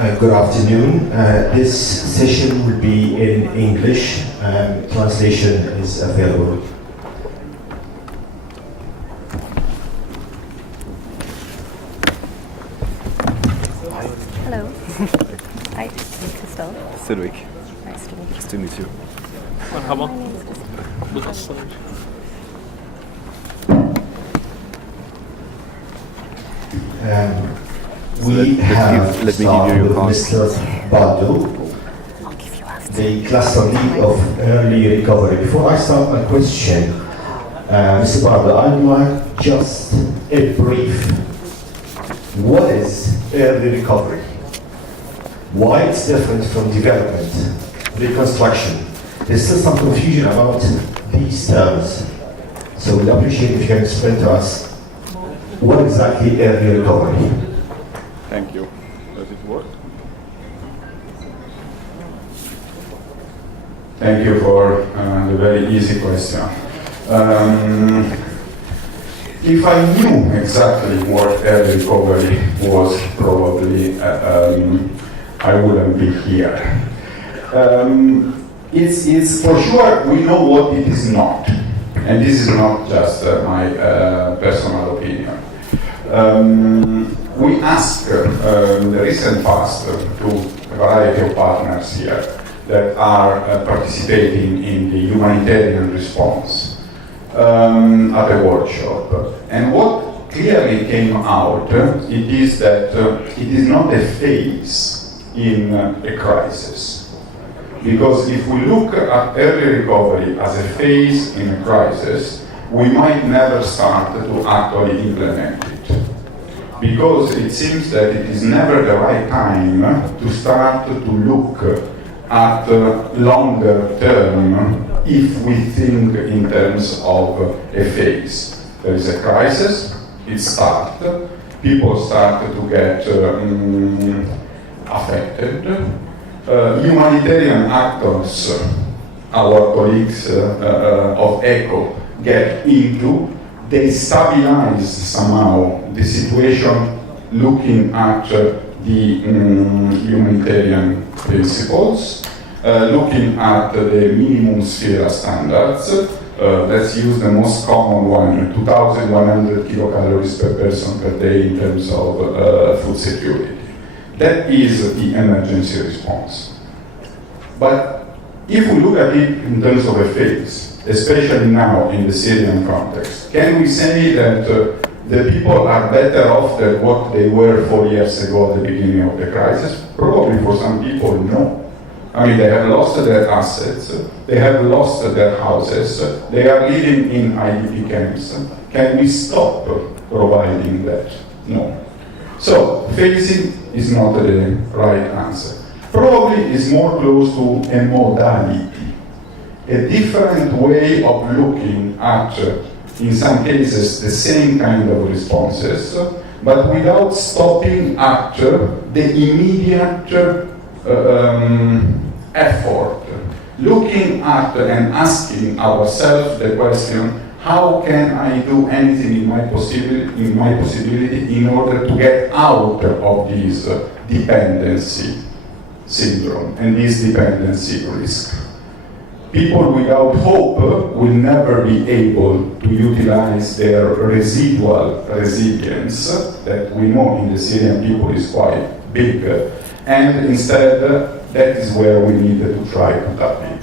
Good afternoon. This session will be in English. Translation is available. Hello. Hi, Christophe. Cedric. Nice to meet you. Nice to meet you. مرحبا. My name is Christophe. We have let me give started you with your Mr. Baldo, I'll give you after. the cluster lead of early recovery. Before I start my question, Mr. Baldo, I'd like just a brief. What is early recovery? Why it's different from development, reconstruction? There's still some confusion about these terms. So we'd appreciate if you can explain to us what exactly early recovery. Thank you. Does it work? Thank you for the very easy question. If I knew exactly what early recovery was, probably I wouldn't be here. It's for sure we know what it is not, and this is not just my personal opinion. We asked in the recent past to a variety of partners here that are participating in the humanitarian response at a workshop. And what clearly came out it is that it is not a phase in a crisis. Because if we look at early recovery as a phase in a crisis, we might never start to actually implement it. Because it seems that it is never the right time to start to look at longer term if we think in terms of a phase. There is a crisis, it starts, people start to get affected. Humanitarian actors, our colleagues of ECHO, get into, they stabilize somehow the situation looking at the humanitarian principles, looking at the minimum sphere standards. Let's use the most common one, 2,100 kilocalories per person per day in terms of food security. That is the emergency response. But if we look at it in terms of a phase, especially now in the Syrian context, can we say that the people are better off than what they were 4 years ago at the beginning of the crisis? Probably for some people, no. I mean, they have lost their assets, they have lost their houses, they are living in IDP camps. Can we stop providing that? No. So, phasing is not the right answer. Probably is more close to a modality, a different way of looking at, in some cases, the same kind of responses, but without stopping at the immediate effort. Looking at and asking ourselves the question, how can I do anything in my possibility in order to get out of this dependency syndrome and this dependency risk? People without hope will never be able to utilize their residual resilience that we know in the Syrian people is quite big, and instead that is where we need to try to tap in.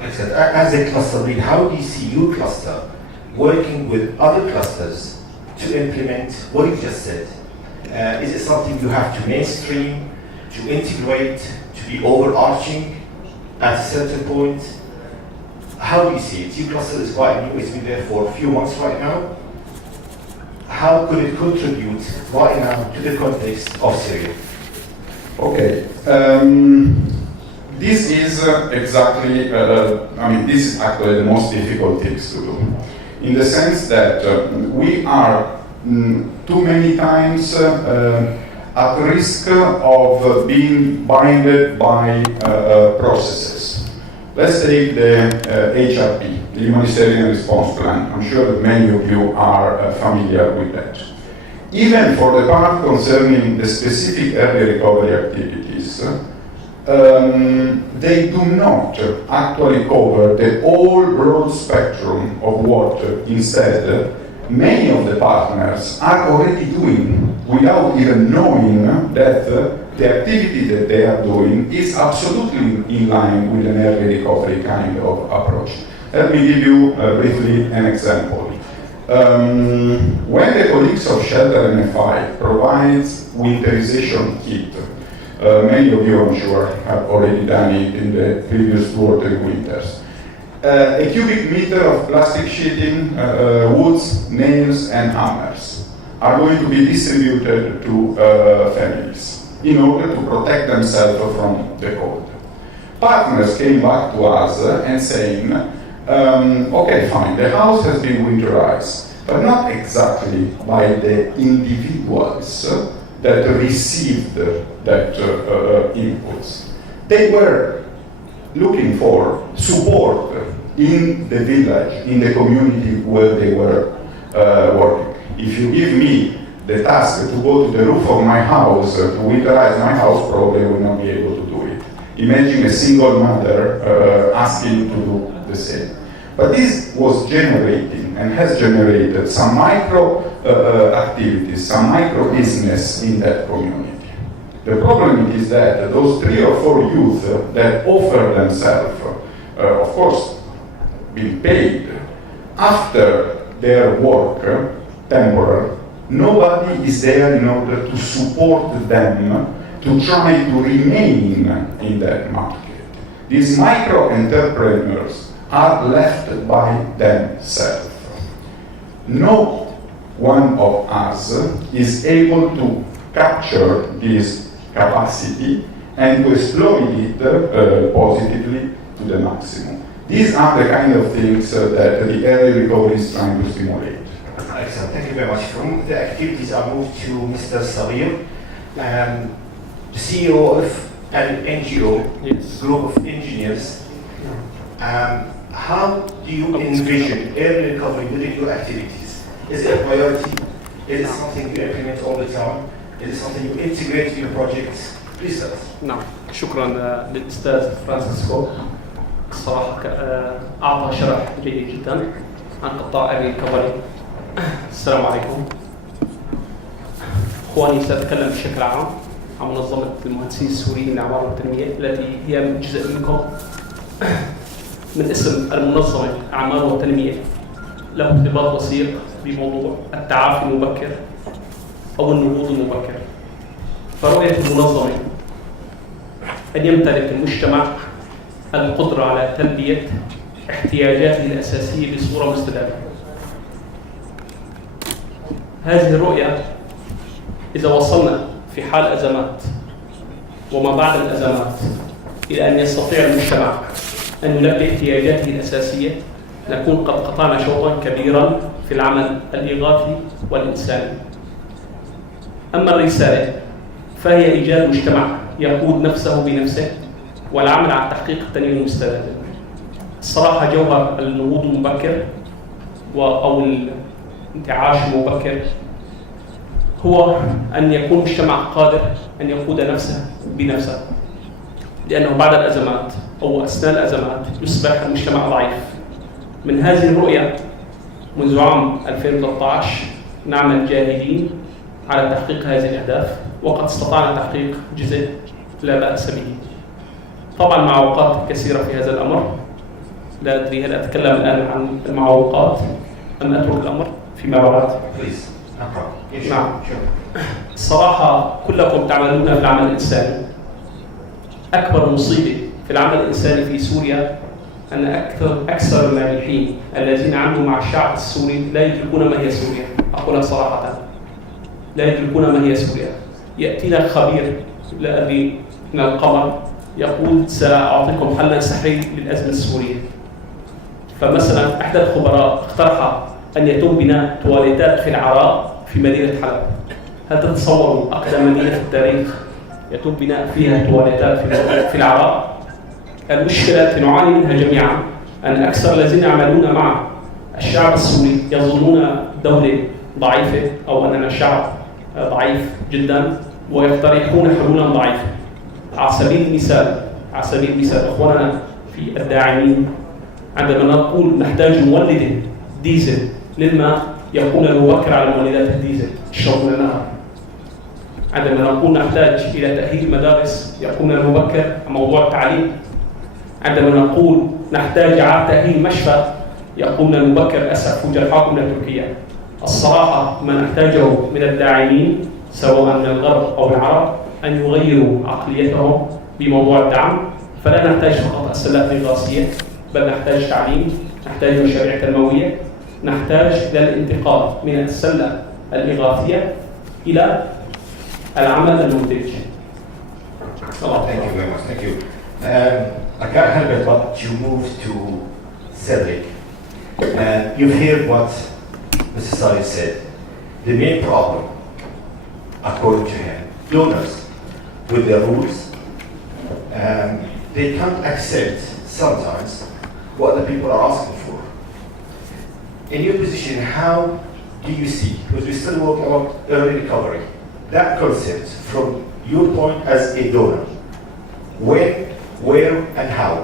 Excellent. As a cluster lead, how do you see your cluster working with other clusters to implement what you just said? Is it something you have to mainstream, to integrate, to be overarching at a certain point? How do you see it? Your cluster is quite new, it's been there for a few months right now. How could it contribute right now to the context of Syria? Okay. This is exactly, this is actually the most difficult things to do. In the sense that we are too many times at risk of being binded by processes. Let's take the HRP, the Humanitarian Response Plan. I'm sure that many of you are familiar with that. even for the part concerning the specific early recovery activities, they do not actually cover the whole broad spectrum of what instead many of the partners are already doing without even knowing that the activity that they are doing is absolutely in line with an early recovery kind of approach. Let me give you briefly an example. When the colleagues of Shelter NFI provides winterization kit, many of you, I'm sure, have already done it in the previous 2 or 3 winters. A cubic meter of plastic sheeting, woods, nails, and hammers are going to be distributed to families in order to protect themselves from the cold. Partners came back to us and saying, okay, fine, the house has been winterized, but not exactly by the individuals that received that inputs. They were looking for support in the village, in the community where they were working. If you give me the task to go to the roof of my house, to winterize my house, probably I will not be able to do it. Imagine a single mother asking to do the same. But this was generating and has generated some micro activities, some micro business in that community. The problem is that those 3 or 4 youth that offer themselves, of course, being paid after their work, temporary, nobody is there in order to support them to try to remain in that market. These micro entrepreneurs are left by themselves. No one of us is able to capture this capacity and to exploit it positively to the maximum. These are the kind of things that the early recovery is trying to stimulate. Excellent, thank you very much. From the activities, I move to Mr. Sabir, the CEO of an NGO, group of engineers. How do you envision early recovery within your activities? Is it a priority? Is it something you implement all the time? Is it something you integrate in your projects? Please tell us. نعم، شكرا للأستاذ فرانسيسكو. الصراحة أعطى شرح جيد جدا عن قطاع الريكفري. السلام عليكم. إخواني، سأتكلم بشكل عام عن منظمة المهندسين السوريين للعمارة والتنمية التي هي جزء منكم. من اسم المنظمة أعمار والتنمية له ارتباط وثيق بموضوع التعافي المبكر أو النهوض المبكر. فرؤية المنظمة أن يمتلك المجتمع القدرة على تلبية احتياجاته الأساسية بصورة مستدامة. هذه الرؤية إذا وصلنا في حال أزمات وما بعد الأزمات إلى أن يستطيع المجتمع أن يلبي احتياجاته الأساسية، نكون قد قطعنا شوطا كبيرا في العمل الإغاثي والإنساني. أما الرسالة فهي إيجاد مجتمع يقود نفسه بنفسه والعمل على تحقيق التنمية المستدامة. الصراحة جوهر النهوض المبكر أو الانتعاش المبكر هو أن يكون مجتمع قادر أن يقود نفسه بنفسه، لأنه بعد الأزمات أو أثناء الأزمات يصبح المجتمع ضعيف. من هذه الرؤية منذ عام 2013 نعمل جاهدين على تحقيق هذه الأهداف، وقد استطعنا تحقيق جزء لا بأس به. طبعا معوقات كثيرة في هذا الأمر، لا أدري هل أتكلم الآن عن المعوقات أم أترك الأمر فيما بعد؟ نعم. الصراحة كلكم تعملون في العمل الإنساني. أكبر مصيبة في العمل الإنساني في سوريا أن أكثر المانحين الذين عملوا مع الشعب السوري لا يدركون ما هي سوريا. أقولها صراحة، لا يدركون ما هي سوريا. يأتينا خبير لا أدري من القمر يقول سأعطيكم حلا سحري للأزمة السورية. فمثلا أحد الخبراء اقترح أن يتم بناء تواليتات في العراء في مدينة حلب. هل تتصوروا أقدم مدينة في التاريخ يتم بناء فيها تواليتات في العراء؟ المشكلة التي نعاني منها جميعا أن أكثر الذين يعملون مع الشعب السوري يظنون دولة ضعيفة أو أننا شعب ضعيف جدا ويقترحون حلولا ضعيفة. على سبيل المثال اخواننا في الداعمين عندما نقول نحتاج مولد ديزل للماء يقول المبكر على مولدات الديزل يشربون النهر. عندما نقول نحتاج الى تأهيل المدارس يقول المبكر موضوع التعليم. عندما نقول نحتاج إعادة تأهيل مشفى يقول المبكر أسف جرحاكم إلى تركيا. الصراحة ما نحتاجه من الداعمين سواء من الغرب أو العرب أن يغيروا عقليتهم بموضوع الدعم. فلا نحتاج فقط السلات الإغاثية بل نحتاج تعليم، نحتاج مشاريع تنموية، نحتاج للانتقال من السلة الإغاثية إلى العمل المنتج. Thank you very much. Thank you. I can't help it but you moved to Cedric. You've heard what Mr. Salih said. The main problem, according to him, donors with their rules, they can't accept sometimes what the people are asking for. In your position, how do you see, because we still work about early recovery, that concept from your point as a donor, when, where, and how?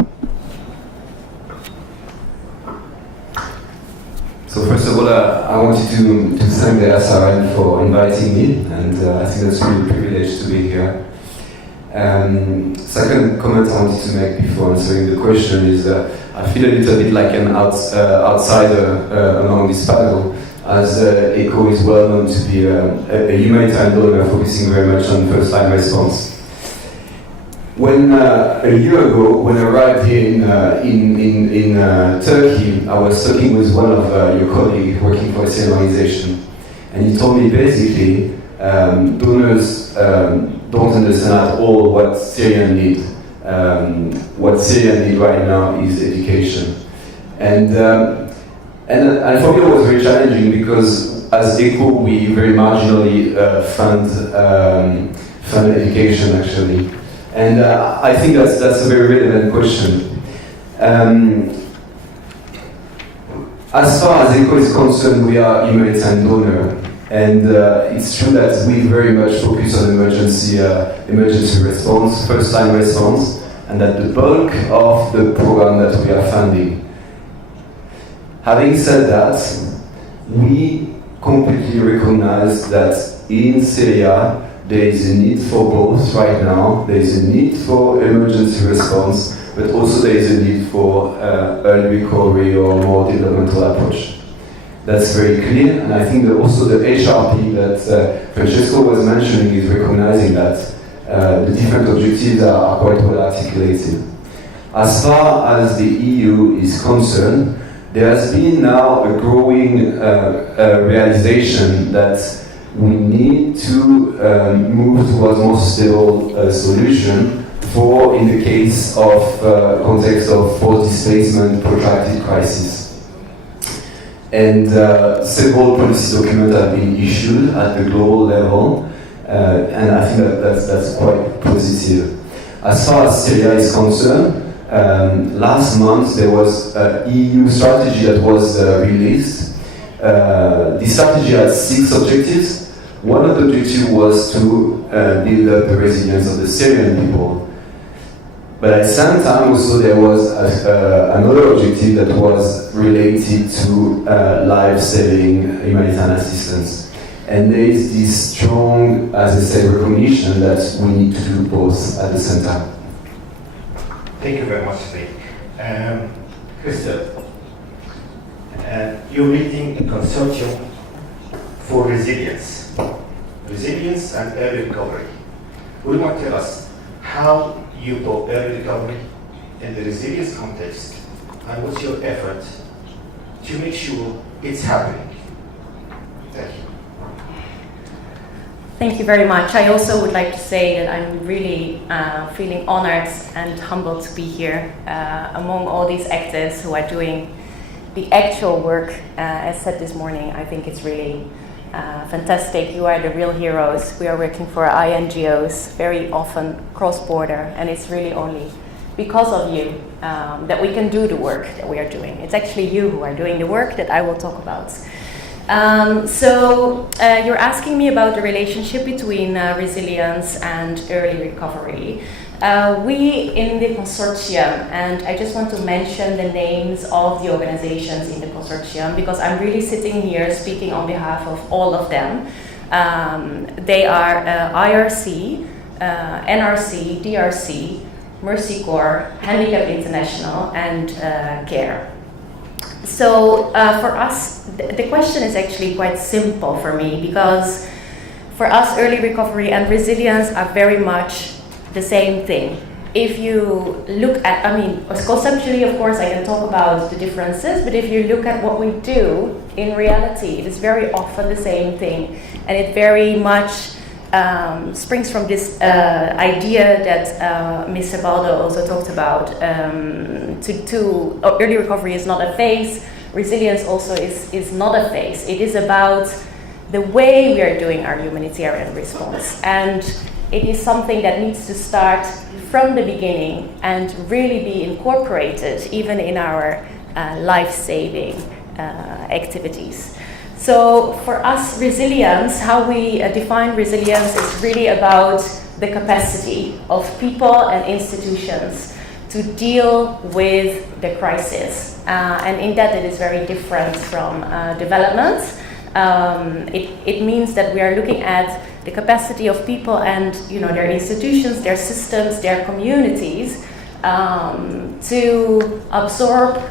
So first of all, I wanted to thank the SRN for inviting me, and I think that's really a privilege to be here. Second comment I wanted to make before answering the question is I feel a little bit like an outsider among this panel, as ECHO is well known to be a humanitarian donor focusing very much on first-line response. When a year ago, when I arrived here in Turkey, I was talking with one of your colleagues working for a Syrian organization, and he told me basically donors don't understand at all what Syrians need. What Syrians need right now is education, and for me it was very challenging because as ECHO we very marginally fund education actually. And I think that's a very relevant question. As far as ECHO is concerned, we are a humanitarian donor, and it's true that we very much focus on emergency response, first-line response, and that the bulk of the program that we are funding. Having said that, we completely recognize that in Syria, there is a need for both right now. There is a need for emergency response, but also there is a need for early recovery or more developmental approach. That's very clear, and I think that also the HRP that Francesco was mentioning is recognizing that the different objectives are quite well articulated. As far as the EU is concerned, there has been now a growing realization that we need to move towards more stable solution for in the case of context of forced displacement, protracted crisis. And several policy documents have been issued at the global level, and I think that's quite positive. As far as Syria is concerned, last month there was an EU strategy that was released. The strategy had 6 objectives. One of the objectives was to build up the resilience of the Syrian people. But at the same time also there was another objective that was related to life-saving humanitarian assistance. And there is this strong, as I said, recognition that we need to do both at the same time. Thank you very much, Lee. Crystal, you're leading a consortium for resilience and early recovery. Would you want to tell us how you do early recovery in the resilience context, and what's your effort to make sure it's happening? Thank you. Thank you very much. I also would like to say that I'm really feeling honored and humbled to be here among all these actors who are doing the actual work. As said this morning, I think it's really fantastic. You are the real heroes. We are working for INGOs, very often cross-border, and it's really only because of you that we can do the work that we are doing. It's actually you who are doing the work that I will talk about. You're asking me about the relationship between resilience and early recovery. We in the consortium, and I just want to mention the names of the organizations in the consortium because I'm really sitting here speaking on behalf of all of them. They are IRC, NRC, DRC, Mercy Corps, Handicap International, and CARE. So for us, the question is actually quite simple for me because for us, early recovery and resilience are very much the same thing. If you look at, conceptually, of course, I can talk about the differences, but if you look at what we do, in reality, it is very often the same thing. And it very much springs from this idea that Ms. Cebaldo also talked about. Early recovery is not a phase. Resilience also is not a phase. It is about the way we are doing our humanitarian response. And it is something that needs to start from the beginning and really be incorporated even in our life-saving activities. So for us, resilience, how we define resilience is really about the capacity of people and institutions to deal with the crisis. And in that it is very different from development. It means that we are looking at the capacity of people and their institutions, their systems, their communities to absorb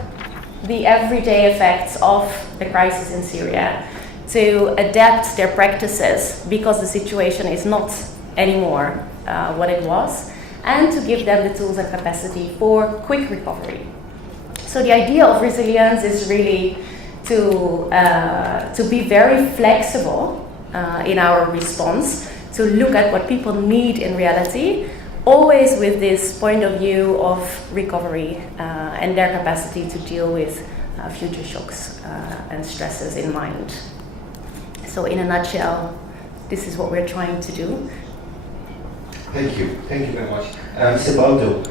the everyday effects of the crisis in Syria, to adapt their practices because the situation is not anymore what it was, and to give them the tools and capacity for quick recovery. So the idea of resilience is really to be very flexible in our response, to look at what people need in reality, always with this point of view of recovery and their capacity to deal with future shocks and stresses in mind. So in a nutshell, this is what we're trying to do. Thank you very much. Cebaldo,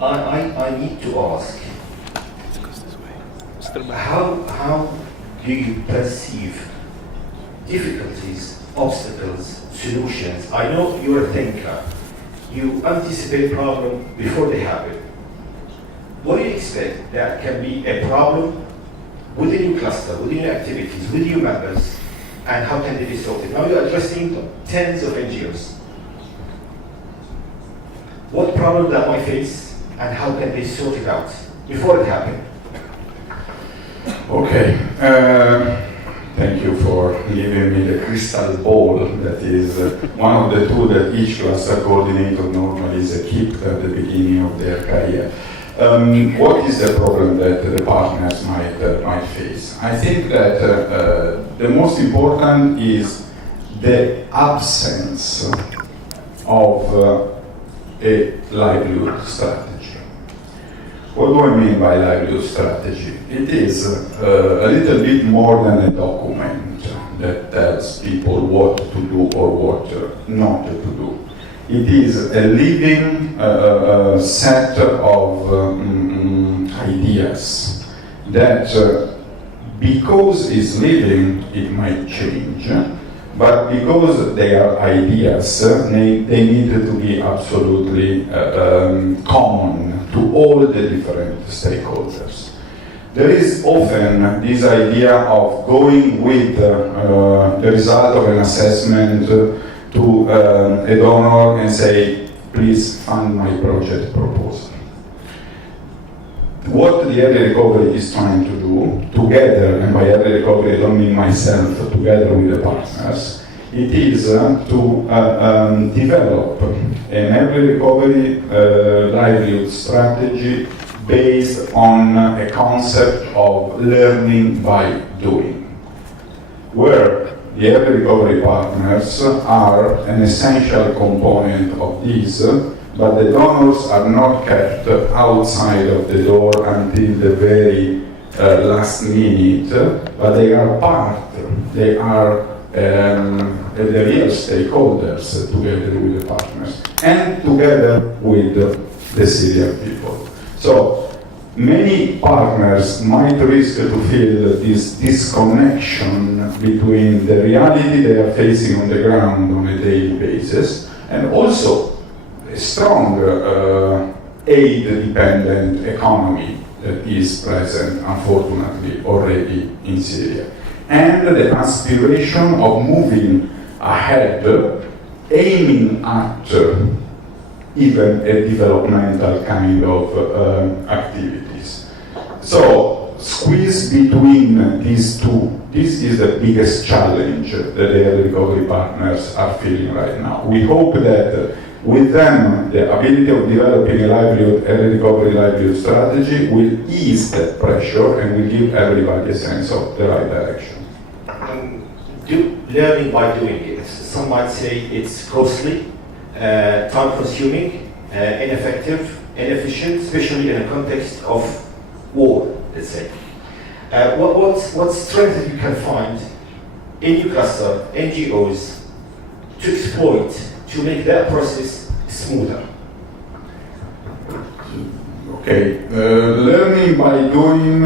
I need to ask, how do you perceive difficulties, obstacles, solutions? I know you're a thinker. You anticipate problems before they happen. What do you expect that can be a problem within your cluster, within your activities, with your members, and how can they be sorted? Now you're addressing tens of NGOs. What problem that might face, and how can they sort it out before it happens? Okay. Thank you for giving me the crystal ball. That is one of the two that each cluster coordinator normally is equipped at the beginning of their career. What is the problem that the partners might face? I think that the most important is the absence of a livelihood strategy. What do I mean by livelihood strategy? It is a little bit more than a document that tells people what to do or what not to do. It is a living set of ideas that because it's living, it might change, but because they are ideas, they need to be absolutely common to all the different stakeholders. There is often this idea of going with the result of an assessment to a donor and say, please fund my project proposal. What the early recovery is trying to do, together, and by early recovery I don't mean myself, together with the partners, it is to develop an early recovery livelihood strategy based on a concept of learning by doing, where the early recovery partners are an essential component of this, but the donors are not kept outside of the door until the very last minute, but they are part, they are the real stakeholders together with the partners and together with the Syrian people. So many partners might risk to feel this disconnection between the reality they are facing on the ground on a daily basis and also a strong aid-dependent economy that is present, unfortunately, already in Syria. And the aspiration of moving ahead, aiming at even a developmental kind of activities. So, squeeze between these two, this is the biggest challenge that the recovery partners are feeling right now. We hope that with them, the ability of developing a livelihood, a recovery livelihood strategy will ease that pressure and will give everybody a sense of the right direction. Learning by doing it. Some might say it's costly, time-consuming, ineffective, inefficient, especially in a context of war, let's say. What strength that you can find in your cluster, NGOs, to exploit, to make that process smoother? Okay, learning by doing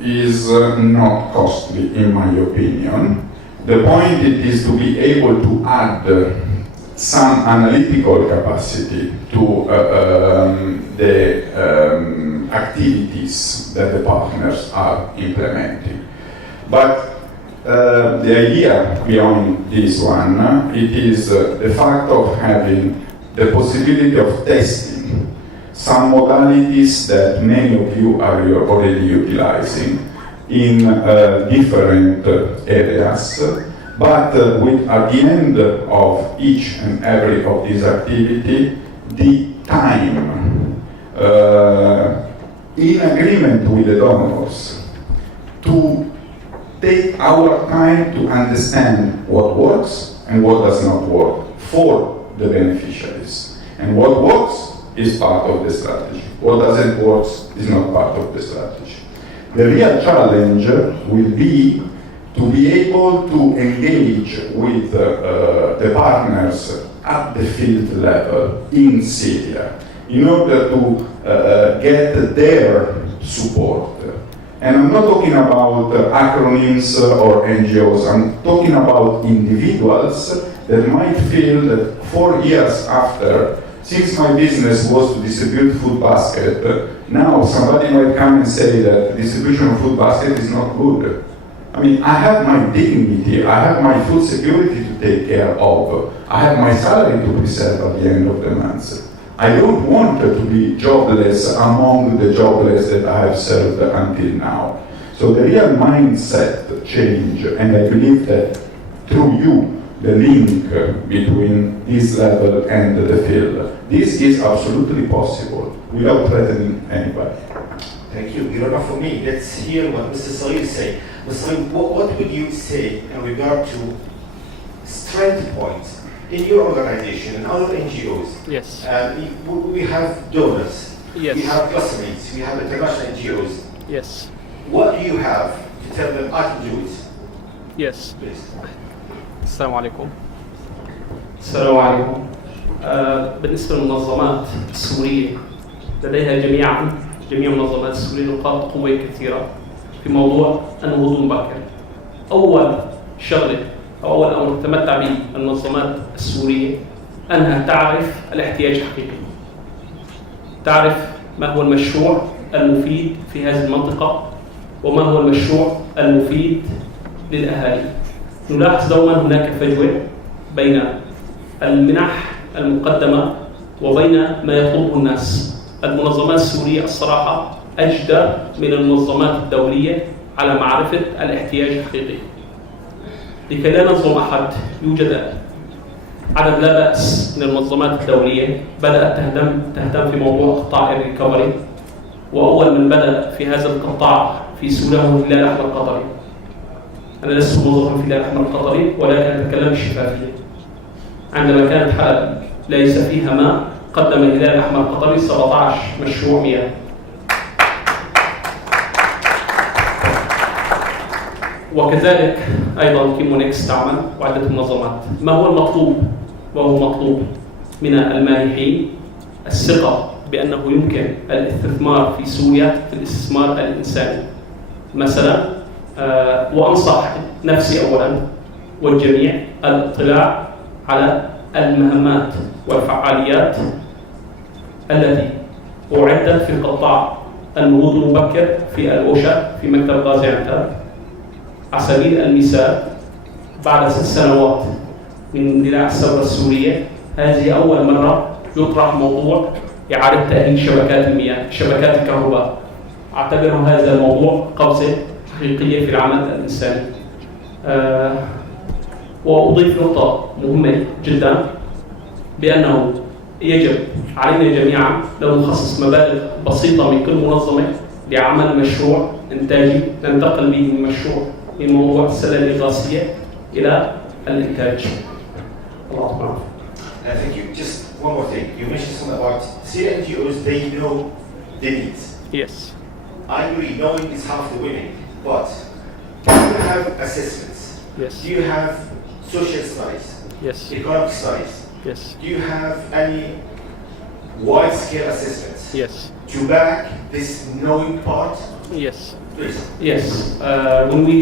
is not costly, in my opinion. The point is to be able to add some analytical capacity to the activities that the partners are implementing. But the idea beyond this one, it is the fact of having the possibility of testing some modalities that many of you are already utilizing in different areas, but with at the end of each and every of these activity, the time in agreement with the donors to take our time to understand what works and what does not work for the beneficiaries. And what works is part of the strategy. What doesn't work is not part of the strategy. The real challenge will be to be able to engage with the partners at the field level in Syria in order to get their support. And I'm not talking about acronyms or NGOs, I'm talking about individuals that might feel that 4 years after, since my business was to distribute food basket, now somebody might come and say that distribution of food basket is not good. I mean, I have my dignity, I have my food security to take care of, I have my salary to preserve at the end of the month. I don't want to be jobless among the jobless that I have served until now. So the real mindset change, and I believe that through you, the link between this level and the field, this is absolutely possible without threatening anybody. Thank you. You're enough for me. Let's hear what Mr. Saeed say. Mr. Saeed, what would you say in regard to strength points in your organization and other NGOs? Yes. We have donors. Yes. We have classmates. We have international NGOs. Yes. What do you have to tell them I can do it? Yes. Please. السلام عليكم. السلام عليكم. بالنسبة للمنظمات السورية لديها جميع المنظمات السورية نقاط قوة كثيرة في موضوع النهوض المبكر. أول شغلة أو أول أمر تتمتع به المنظمات السورية أنها تعرف الاحتياج الحقيقي. تعرف ما هو المشروع المفيد في هذه المنطقة وما هو المشروع المفيد للأهالي. نلاحظ دوما هناك فجوة بين المنح المقدمة وبين ما يطلبه الناس. المنظمات السورية الصراحة أجدر من المنظمات الدولية على معرفة الاحتياج الحقيقي. لكي لا نظلم أحد، يوجد عدد لا بأس من المنظمات الدولية بدأت تهتم في موضوع قطاع الريكفري، وأول من بدأ في هذا القطاع في سوريا هو الهلال الأحمر القطري. أنا لست موظفا في الهلال الأحمر القطري ولكن أتكلم بالشفافية. عندما كانت حلب ليس فيها ماء قدم الهلال الأحمر القطري 17 مشروع مياه. وكذلك أيضا كيمونكس تعمل وعدة منظمات. ما هو المطلوب؟ وهو مطلوب من المانحين الثقة بأنه يمكن الاستثمار في سوريا في الاستثمار الإنساني. مثلا وأنصح نفسي أولا والجميع الاطلاع على المهمات والفعاليات التي أعدت في قطاع النهوض المبكر في الأوشا في مكتب غازي عنتاب. على سبيل المثال بعد 6 سنوات من اندلاع الثورة السورية، هذه أول مرة يطرح موضوع إعادة تأهيل شبكات المياه، شبكات الكهرباء. أعتبر هذا الموضوع قفزة حقيقية في العمل الإنساني. وأضيف نقطة مهمة جدا، بأنه يجب علينا جميعا لو نخصص مبالغ بسيطة من كل منظمة لعمل مشروع إنتاجي ننتقل به من مشروع من موضوع السلة الإغاثية إلى الإنتاج. الله أكبر. Thank you. Just one more thing. You mentioned something about Syrian NGOs, they know the needs. Yes. I agree, knowing is half the winning. But do you have assessments? Yes. Do you have social studies? Yes. Economic studies? Yes. Do you have any wide-scale assessments? Yes. To back this knowing part? Yes. Please. Yes. When we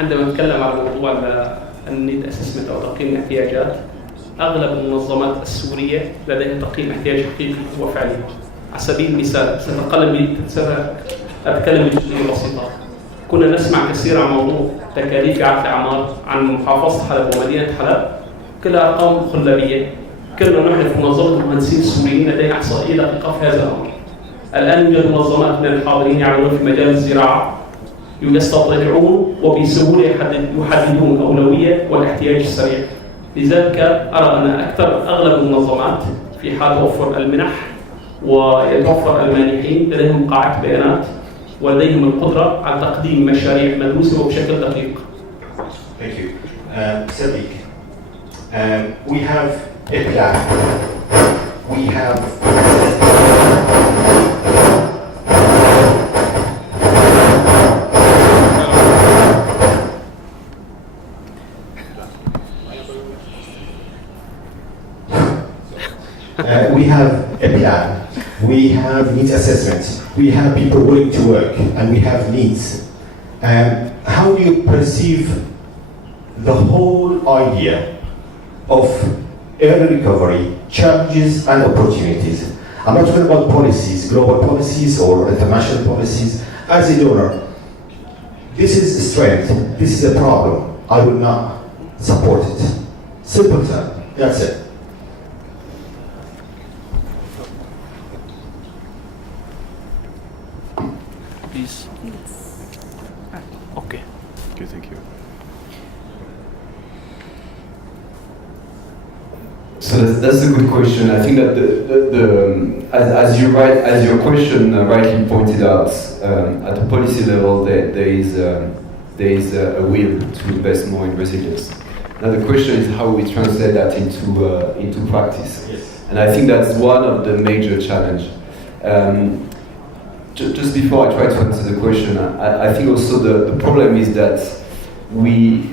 عندما نتكلم على موضوع النيد اسسمنت او تقييم الاحتياجات، اغلب المنظمات السوريه لديها تقييم احتياج حقيقي وفعلي. على سبيل المثال سأتكلم بجزئية بسيطة. كنا نسمع كثيرا عن موضوع تكاليف إعادة الإعمار عن محافظة حلب ومدينة حلب، كلها أرقام خلابية. كنا نعرف منظمة المهندسين السوريين لديها إحصائية دقيقة في هذا الأمر. الآن يوجد منظمات من الحاضرين يعملون في مجال الزراعة يستطيعون وبسهولة يحددون أولوية والاحتياج السريع. لذلك أرى أن أغلب المنظمات في حال توفر المنح ويتوفر المانحين لديهم قاعدة بيانات ولديهم القدرة على تقديم مشاريع مدروسة وبشكل دقيق. Thank you. Sadiq, we have a plan. We have we have a plan, we have needs assessment, we have people willing to work, and we have needs. How do you perceive the whole idea of early recovery, challenges and opportunities? I'm not talking about policies, global policies or international policies. As a donor, this is a strength, this is a problem, I will not support it. Simple term, that's it. Please. Okay. Okay, thank you. So that's a good question. I think that as your question rightly pointed out, at the policy level there is a will to invest more in resilience. Now the question is how we translate that into practice. Yes. And I think that's one of the major challenge. Just before I try to answer the question, I think also the problem is that we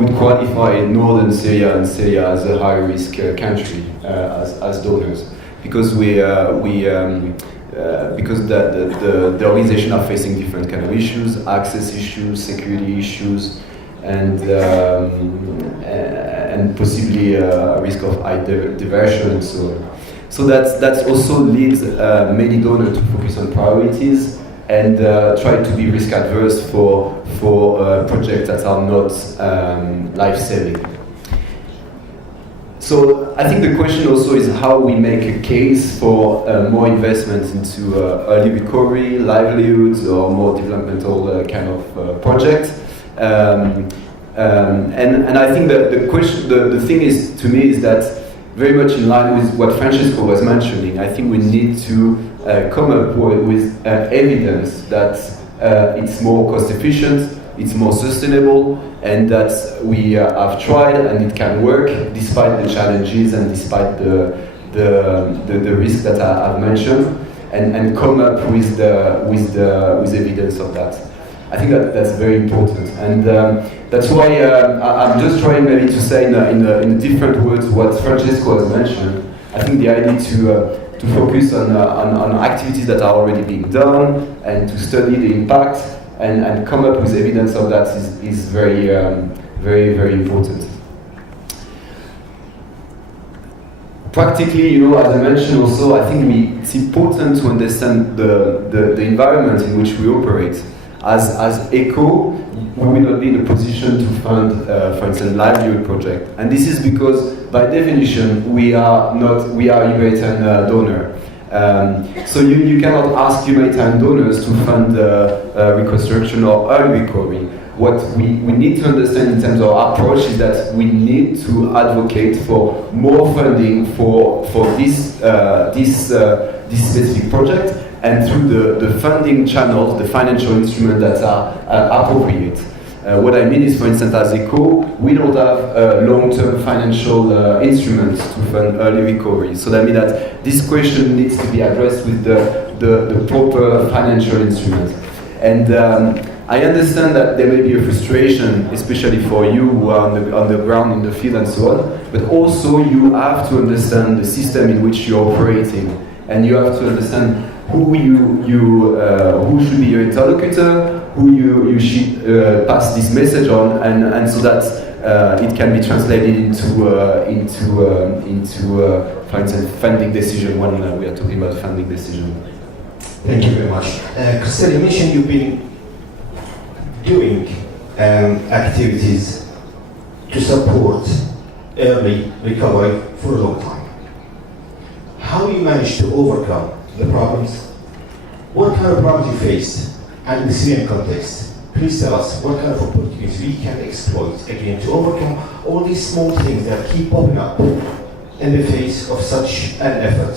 would qualify Northern Syria and Syria as a high-risk country as donors, because because the organization are facing different kind of issues, access issues, security issues, and possibly a risk of high diversion and so on. So that also leads many donors to focus on priorities and try to be risk adverse for projects that are not life-saving. So I think the question also is how we make a case for more investment into early recovery, livelihoods, or more developmental kind of projects. And I think that the thing is, to me, is that very much in line with what Francisco was mentioning. I think we need to come up with evidence that it's more cost efficient, it's more sustainable, and that we have tried and it can work despite the challenges and despite the risks that I've mentioned, and come up with evidence of that. I think that's very important, and that's why I'm just trying maybe to say in different words what Francesco has mentioned, I think the idea to focus on activities that are already being done and to study the impact and come up with evidence of that is very, very important. Practically, as I mentioned also, I think it's important to understand the environment in which we operate. As ECHO, we will not be in a position to fund, for instance, livelihood project. And this is because, by definition, we are humanitarian donor. So you cannot ask humanitarian donors to fund reconstruction or early recovery. What we need to understand in terms of our approach is that we need to advocate for more funding for this specific project, and through the funding channels, the financial instruments that are appropriate. What I mean is, for instance, as ECHO, we don't have long-term financial instruments to fund early recovery. So that means that this question needs to be addressed with the proper financial instruments. And I understand that there may be a frustration, especially for you who are on the ground in the field and so on, but also you have to understand the system in which you're operating, and you have to understand who should be your interlocutor, who you should pass this message on, and so that it can be translated into for instance, funding decision when we are talking about funding decision. Thank you very much. Christelle, you mentioned you've been doing activities to support early recovery for a long time. How you managed to overcome the problems? What kind of problems you faced? And in the Syrian context, please tell us what kind of opportunities we can exploit again to overcome all these small things that keep popping up in the face of such an effort.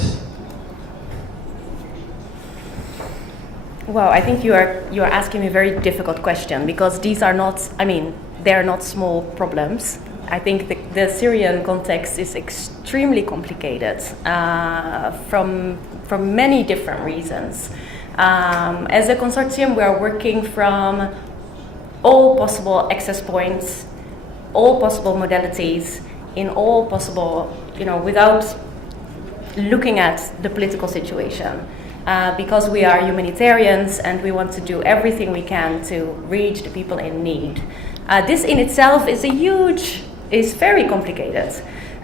Well, I think you are asking me a very difficult question, because these are not, they are not small problems. I think the Syrian context is extremely complicated from many different reasons. As a consortium, we are working from all possible access points, all possible modalities, in all possible, without looking at the political situation. Because we are humanitarians and we want to do everything we can to reach the people in need. This in itself is very complicated.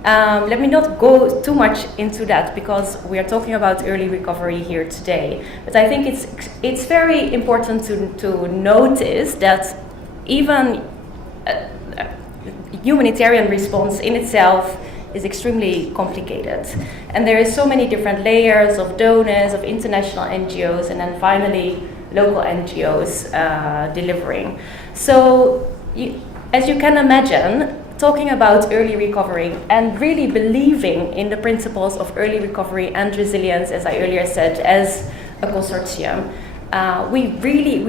Let me not go too much into that, because we are talking about early recovery here today. But I think it's very important to notice that even humanitarian response in itself is extremely complicated. And there is so many different layers of donors, of international NGOs, and then finally local NGOs delivering. So, as you can imagine, talking about early recovery and really believing in the principles of early recovery and resilience, as I earlier said, as a consortium, we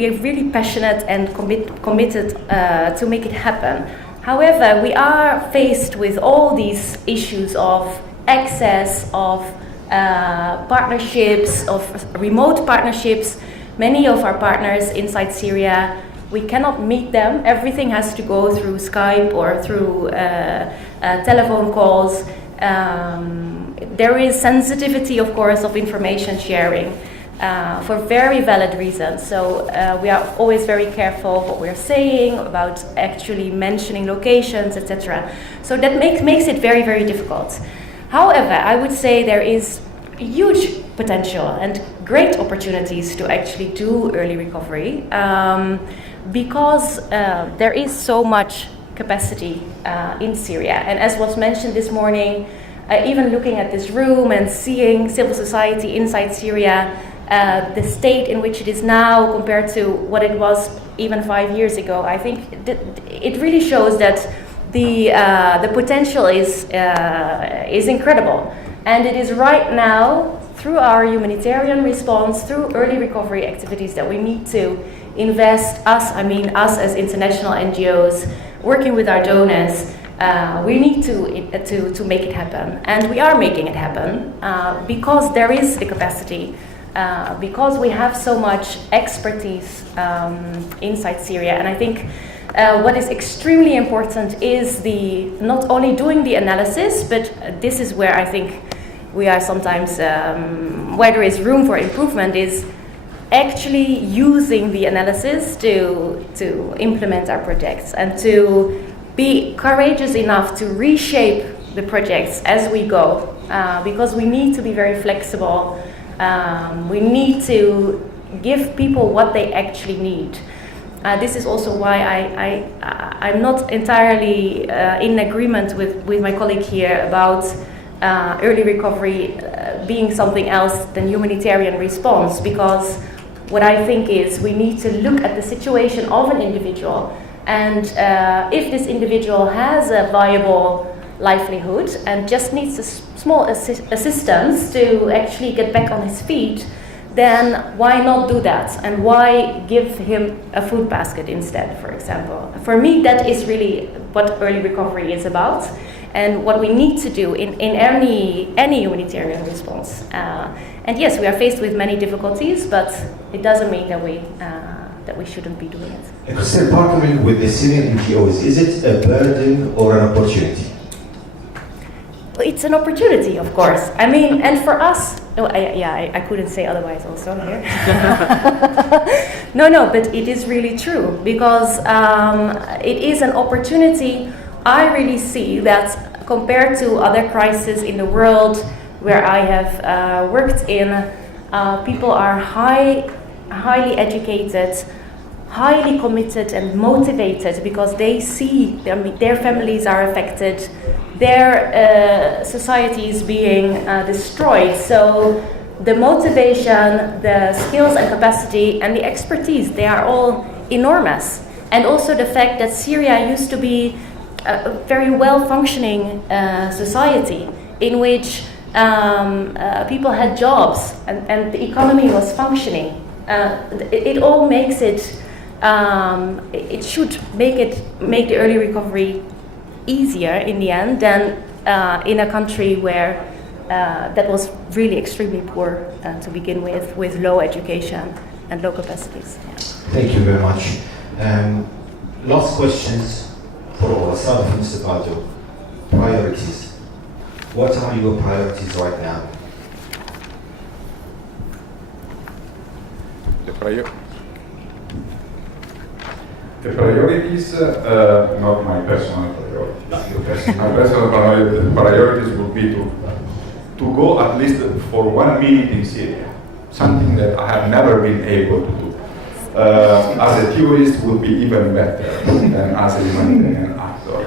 are really passionate and committed to make it happen. However, we are faced with all these issues of access, of partnerships, of remote partnerships. Many of our partners inside Syria, we cannot meet them. Everything has to go through Skype or through telephone calls. There is sensitivity, of course, of information sharing. For very valid reasons. So we are always very careful what we're saying about actually mentioning locations, etc. So that makes it very, very difficult. However, I would say there is huge potential and great opportunities to actually do early recovery because there is so much capacity in Syria. And as was mentioned this morning, even looking at this room and seeing civil society inside Syria, the state in which it is now compared to what it was even 5 years ago, I think it really shows that the potential is incredible. And it is right now, through our humanitarian response, through early recovery activities, that we need to invest, us as international NGOs, working with our donors. We need to make it happen. And we are making it happen because there is the capacity. Because we have so much expertise inside Syria. And I think what is extremely important is not only doing the analysis, but this is where I think we are sometimes, where there is room for improvement, is actually using the analysis to implement our projects and to be courageous enough to reshape the projects as we go, because we need to be very flexible. We need to give people what they actually need. This is also why I'm not entirely in agreement with my colleague here about early recovery being something else than humanitarian response, because what I think is we need to look at the situation of an individual, and if this individual has a viable livelihood and just needs a small assistance to actually get back on his feet, then why not do that? And why give him a food basket instead, for example? For me, that is really what early recovery is about, and what we need to do in any humanitarian response. And yes, we are faced with many difficulties, but it doesn't mean that we shouldn't be doing it. Christian, partnering with the Syrian NGOs, is it a burden or an opportunity? It's an opportunity, of course. I mean, and for us, I couldn't say otherwise also here. No, but it is really true, because it is an opportunity. I really see that compared to other crises in the world where I have worked in, people are highly educated, highly committed and motivated, because they see their families are affected, their society is being destroyed. So the motivation, the skills and capacity and the expertise, they are all enormous. And also the fact that Syria used to be a very well-functioning society in which people had jobs and the economy was functioning. It all makes it, it should make the early recovery easier in the end than in a country where that was really extremely poor to begin with low education and low capacities. Yeah. Thank you very much. Last questions for all. Start from Mr. Pardo. Priorities. What are your priorities right now? The priorities, not my personal priorities. My personal priorities would be to go at least for 1 minute in Syria, something that I have never been able to do. As a tourist would be even better than as a humanitarian actor.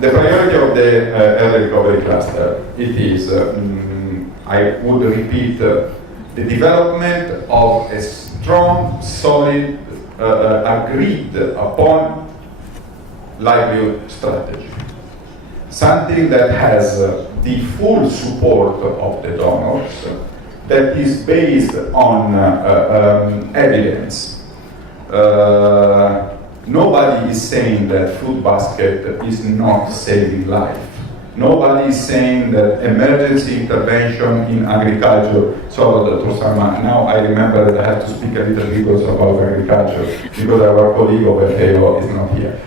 The priority of the early recovery cluster, it is, I would repeat, the development of a strong, solid, agreed upon livelihood strategy. Something that has the full support of the donors, that is based on evidence. Nobody is saying that food basket is not saving life. Nobody is saying that emergency intervention in agriculture. So, Dr. Sama, now I remember that I have to speak a little bit about agriculture because our colleague over here is not here.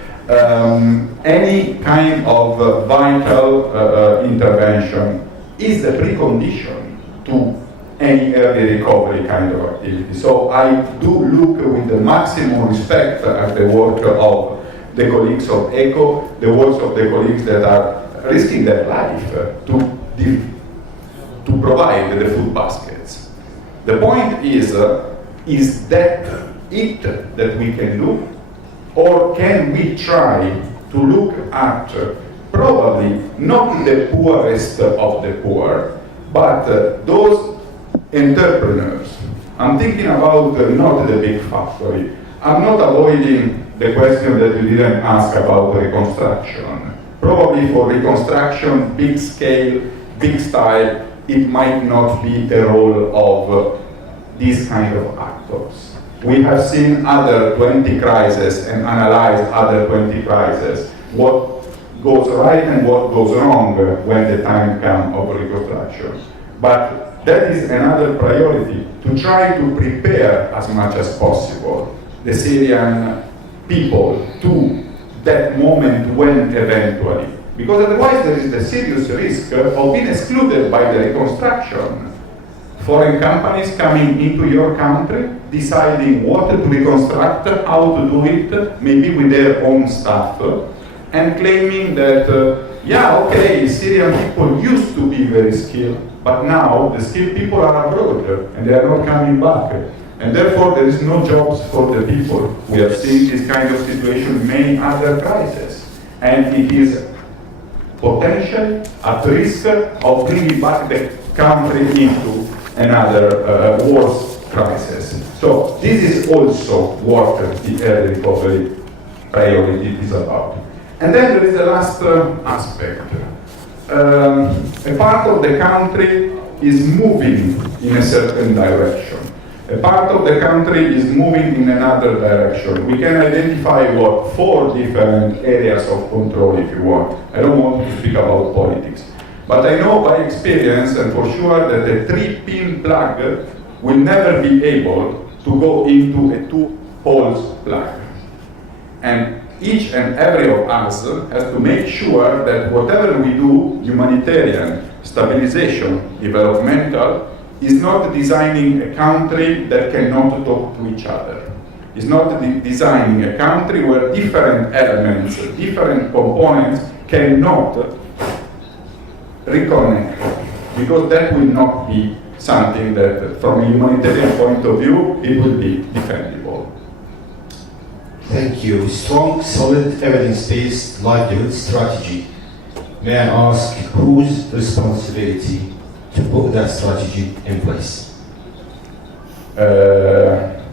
Any kind of vital intervention is the precondition to any early recovery kind of activity. So I do look with the maximum respect at the work of the colleagues of ECHO, the work of the colleagues that are risking their life to provide the food baskets. The point is that it that we can do, or can we try to look at probably not the poorest of the poor, but those entrepreneurs. I'm thinking about not the big factory. I'm not avoiding the question that you didn't ask about reconstruction. Probably for reconstruction, big scale, big style, it might not be the role of these kind of actors. We have seen other 20 crises and analyzed other 20 crises. What goes right and what goes wrong when the time comes of reconstruction. But that is another priority, to try to prepare as much as possible the Syrian people to that moment when eventually Because otherwise there is the serious risk of being excluded by the reconstruction. Foreign companies coming into your country, deciding what to reconstruct, how to do it, maybe with their own staff, and claiming that, yeah, okay, Syrian people used to be very skilled, but now the skilled people are abroad and they are not coming back. And therefore there is no jobs for the people. We have seen this kind of situation in many other crises. And it is potential at risk of bringing back the country into another worse crisis. So this is also what the early recovery priority is about. And then there is the last aspect. A part of the country is moving in a certain direction. A part of the country is moving in another direction. We can identify 4 different areas of control, if you want. I don't want to speak about politics. But I know by experience and for sure that a 3-pin plug will never be able to go into a 2-holes plug. And each and every of us has to make sure that whatever we do, humanitarian, stabilization, developmental, is not designing a country that cannot talk to each other. It's not designing a country where different elements, different components cannot reconnect, because that will not be something that, from a humanitarian point of view, it will be defendable. Thank you. Strong, solid, evidence-based livelihood strategy. May I ask whose responsibility to put that strategy in place?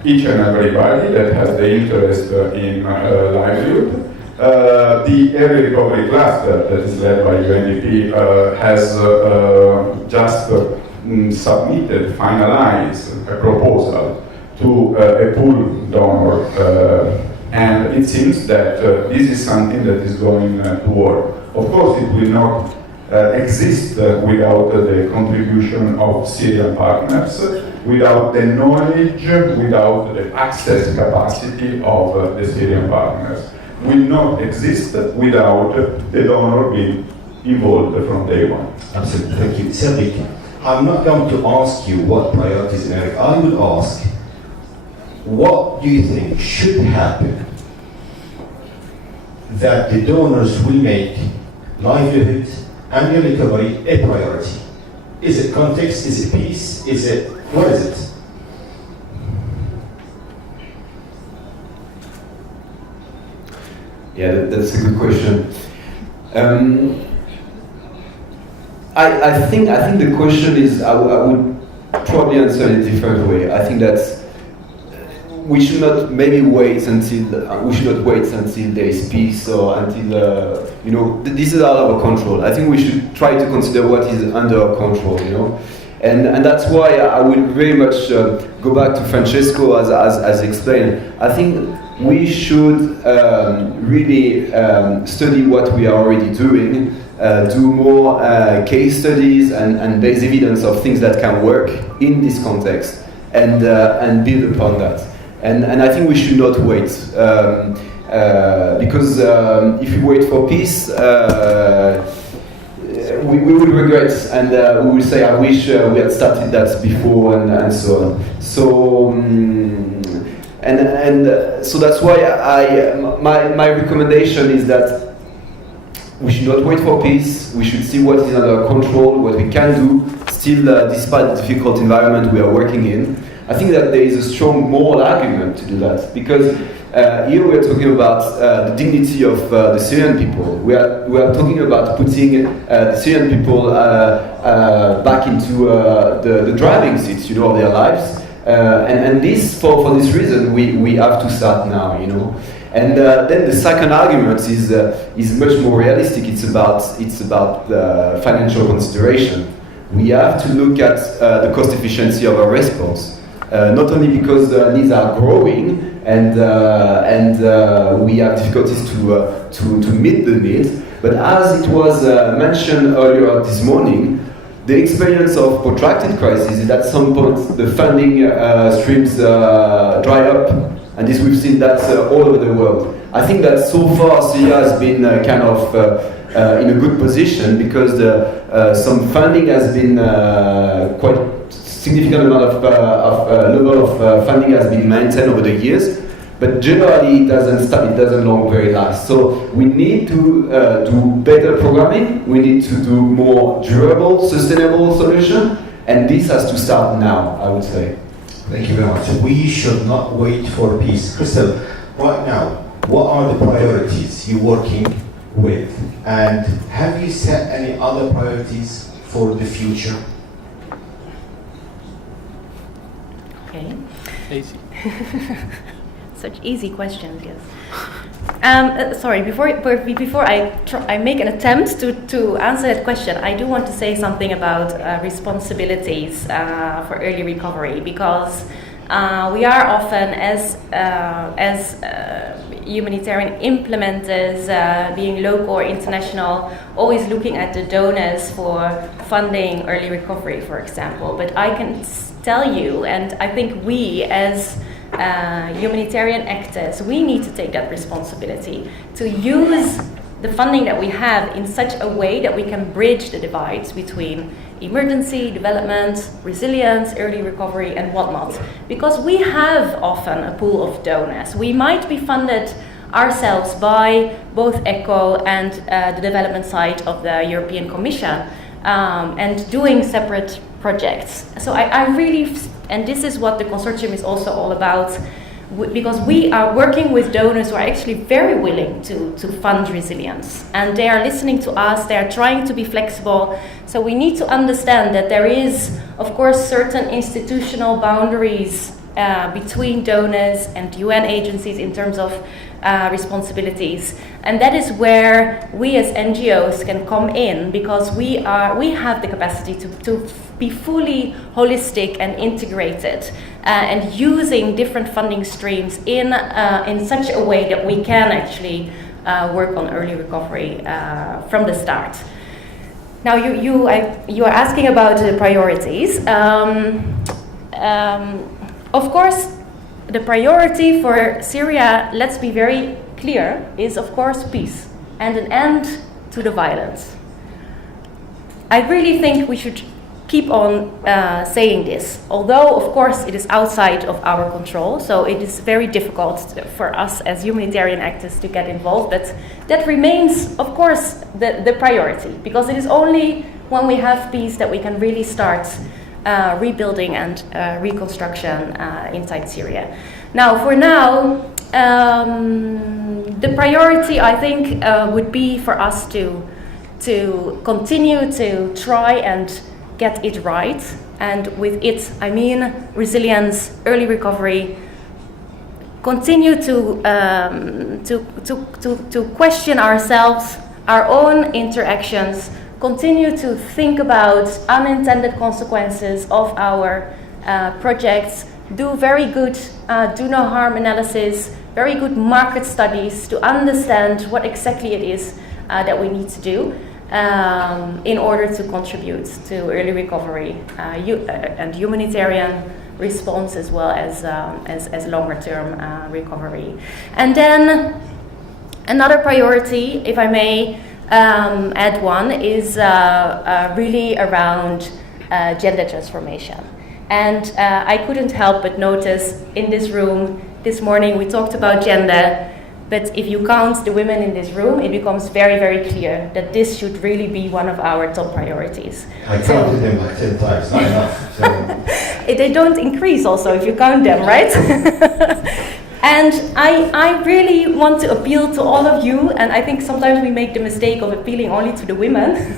Each and everybody that has the interest in livelihood. The Early Recovery Cluster that is led by UNDP has just submitted, finalized a proposal to a pool donor, and it seems that this is something that is going to work. Of course, it will not exist without the contribution of Syrian partners, without the knowledge, without the access capacity of the Syrian partners. Will not exist without the donor being involved from day one. Absolutely, thank you. Cedric, I'm not going to ask you what priorities in Eric. I would ask, what do you think should happen that the donors will make livelihood and your recovery a priority? Is it context? Is it peace? Is it, what is it? Yeah, that's a good question. I think the question is, I would probably answer it a different way. I think that we should not wait until there is peace, or until this is out of our control. I think we should try to consider what is under our control, and that's why I will very much go back to Francesco as explained. I think we should really study what we are already doing, do more case studies and base evidence of things that can work in this context, and build upon that. And I think we should not wait, because if we wait for peace, we will regret, and we will say, I wish we had started that before, and so on. So, so that's why my recommendation is that we should not wait for peace. We should see what is under control, what we can do, still despite the difficult environment we are working in. I think that there is a strong moral argument to do that, because here we are talking about the dignity of the Syrian people. We are talking about putting the Syrian people back into the driving seats, of their lives, and this for this reason we have to start now, And then the second argument is much more realistic. It's about financial consideration. We have to look at the cost efficiency of our response. Not only because the needs are growing and we have difficulties to meet the needs, but as it was mentioned earlier this morning, the experience of protracted crisis is at some point the funding streams dry up, and this we've seen that all over the world. I think that so far Syria has been kind of in a good position because some funding has been quite significant amount of level of funding has been maintained over the years, but generally it doesn't stop, it doesn't long very last. So we need to do better programming, we need to do more durable, sustainable solution, and this has to start now, I would say. Thank you very much. We should not wait for peace. Crystal, right now, what are the priorities you're working with? And have you set any other priorities for the future? Okay. Easy. Such easy questions, yes. Sorry, before I make an attempt to answer that question, I do want to say something about responsibilities for early recovery, because we are often, as humanitarian implementers, being local or international, always looking at the donors for funding early recovery, for example. But I can tell you, and I think we as humanitarian actors, we need to take that responsibility to use the funding that we have in such a way that we can bridge the divides between emergency, development, resilience, early recovery, and whatnot. Because we have often a pool of donors. We might be funded ourselves by both ECHO and the development side of the European Commission, and doing separate projects. So I really, and this is what the consortium is also all about, because we are working with donors who are actually very willing to fund resilience, and they are listening to us, they are trying to be flexible. So we need to understand that there is, of course, certain institutional boundaries between donors and UN agencies in terms of responsibilities, and that is where we as NGOs can come in, because we have the capacity to be fully holistic and integrated, and using different funding streams in such a way that we can actually work on early recovery from the start. Now you are asking about the priorities. Of course, the priority for Syria, let's be very clear, is of course peace and an end to the violence. I really think we should keep on saying this, although of course it is outside of our control, so it is very difficult for us as humanitarian actors to get involved, but that remains of course the priority, because it is only when we have peace that we can really start rebuilding and reconstruction inside Syria. Now, for now, the priority, I think, would be for us to continue to try and get it right, and with it, I mean resilience, early recovery. Continue to question ourselves, our own interactions. Continue to think about unintended consequences of our projects. Do very good do no harm analysis, very good market studies to understand what exactly it is that we need to do in order to contribute to early recovery and humanitarian response, as well as longer term recovery. And then another priority, if I may add one, is really around gender transformation. And I couldn't help but notice in this room this morning we talked about gender, but if you count the women in this room, it becomes very, very clear that this should really be one of our top priorities. I counted them like 10 times, not enough. So. They don't increase also if you count them, right? And I really want to appeal to all of you, and I think sometimes we make the mistake of appealing only to the women,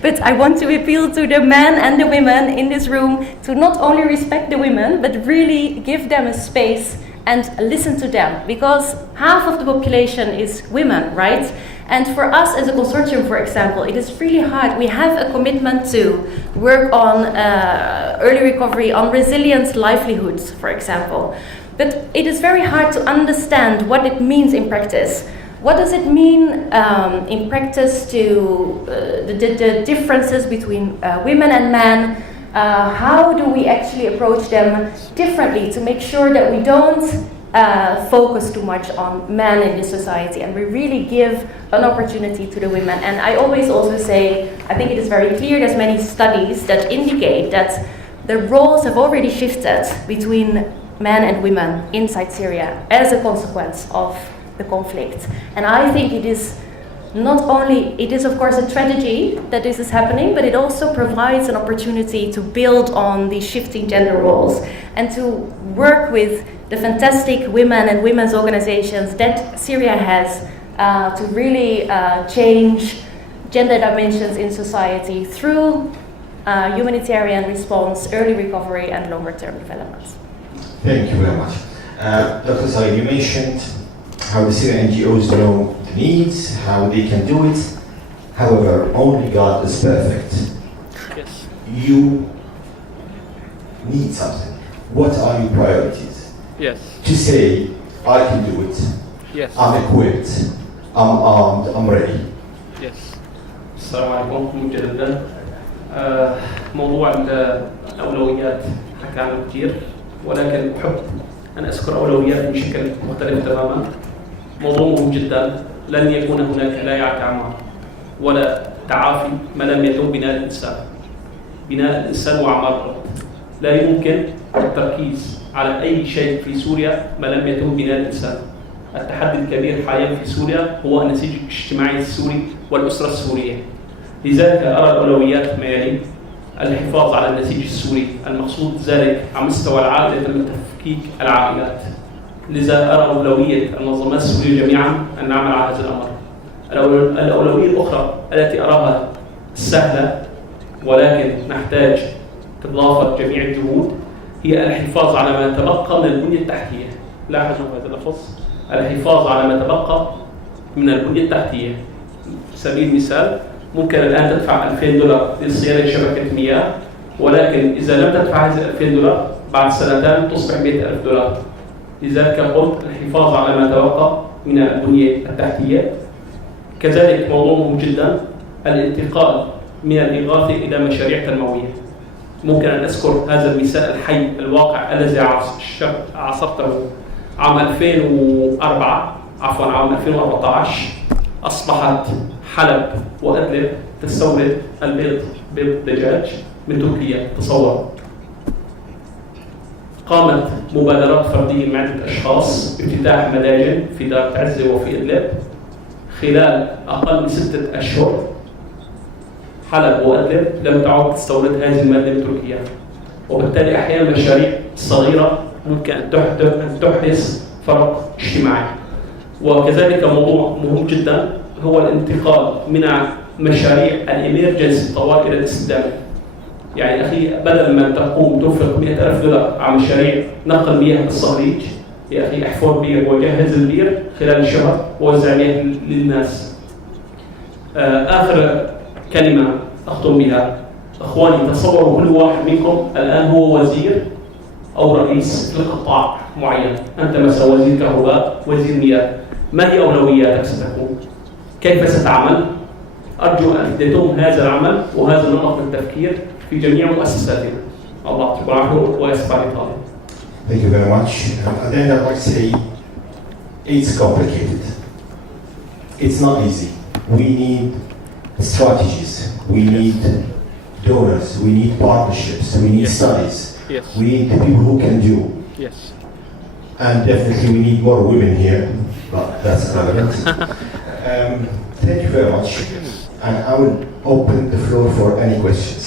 but I want to appeal to the men and the women in this room to not only respect the women, but really give them a space and listen to them, because half of the population is women, right? And for us as a consortium, for example, it is really hard. We have a commitment to work on early recovery, on resilient livelihoods, for example. But it is very hard to understand what it means in practice. What does it mean in practice to the differences between women and men? How do we actually approach them differently to make sure that we don't focus too much on men in this society, and we really give an opportunity to the women. And I always also say, I think it is very clear, there's many studies that indicate that the roles have already shifted between men and women inside Syria as a consequence of the conflict. And I think it is not only, it is of course a tragedy that this is happening, but it also provides an opportunity to build on these shifting gender roles and to work with the fantastic women and women's organizations that Syria has to really change gender dimensions in society through humanitarian response, early recovery, and longer-term development. Thank you very much. Dr. Said, you mentioned how the Syrian NGOs know the needs, how they can do it. However, only God is perfect. Yes. You need something. What are your priorities? Yes. To say, I can do it. Yes. I'm equipped. I'm armed. I'm ready. Yes. السلام عليكم مجددا. موضوع الأولويات حكى عنه كثير، ولكن أحب أن أذكر أولويات بشكل مختلف تماما. موضوع مهم جدا، لن يكون هناك لا يعتمد ولا تعافي ما لم يتم بناء الإنسان. بناء الإنسان وأعمار الأرض. لا يمكن التركيز على أي شيء في سوريا ما لم يتم بناء الإنسان. التحدي الكبير حاليا في سوريا هو النسيج الاجتماعي السوري والأسرة السورية. لذلك أرى الأولويات ما يلي: الحفاظ على النسيج السوري، المقصود ذلك على مستوى العائلة تم تفكيك العائلات. لذا أرى أولوية المنظمات السورية جميعا أن نعمل على هذا الأمر. الأولوية الأخرى التي أراها سهلة ولكن نحتاج إضافة جميع الجهود هي الحفاظ على ما تبقى من البنية التحتية. لاحظوا هذا اللفظ، الحفاظ على ما تبقى من البنية التحتية. سبيل المثال، ممكن الآن تدفع $2000 لصيانة شبكة مياه، ولكن إذا لم تدفع هذه $2000 بعد سنتين تصبح $100,000. لذلك قلت الحفاظ على ما تبقى من البنية التحتية. كذلك موضوع مهم جدا الانتقال من الإغاثة إلى مشاريع تنموية. ممكن أن أذكر هذا المثال الحي الواقع الذي عاصرته عام 2014 أصبحت حلب وإدلب تستورد بيض دجاج من تركيا. تصور. قامت مبادرات فردية مع عدة أشخاص بافتتاح مداجن في دار تعزة وفي إدلب. خلال أقل من 6 أشهر حلب وإدلب لم تعد تستورد هذه المادة من تركيا، وبالتالي أحيانا مشاريع صغيرة ممكن أن تحدث فرق اجتماعي. وكذلك موضوع مهم جدا هو الانتقال من مشاريع الإميرجنسي الطوارئ إلى الاستدامة. يعني أخي، بدل ما تقوم تنفق $100,000 على مشاريع نقل مياه بالصهريج، يا أخي احفر بير وجهز البير خلال شهر ووزع مياه للناس. آخر كلمة أختم بها، أخواني، تصوروا كل واحد منكم الآن هو وزير أو رئيس لقطاع معين. أنت مثلا وزير كهرباء، وزير مياه، ما هي أولوياتك ستكون؟ كيف ستعمل؟ أرجو أن تتم هذا العمل وهذا النمط من التفكير في جميع مؤسساتنا. الله يعطيكم العافية ويسر إيطاليا. Thank you very much. At the end, I'd like to say it's complicated. It's not easy. We need strategies. We need donors. We need partnerships. We need studies. Yes. We need the people who can do. Yes. And definitely we need more women here. But that's relevant. Thank you very much. And I will open the floor for any questions.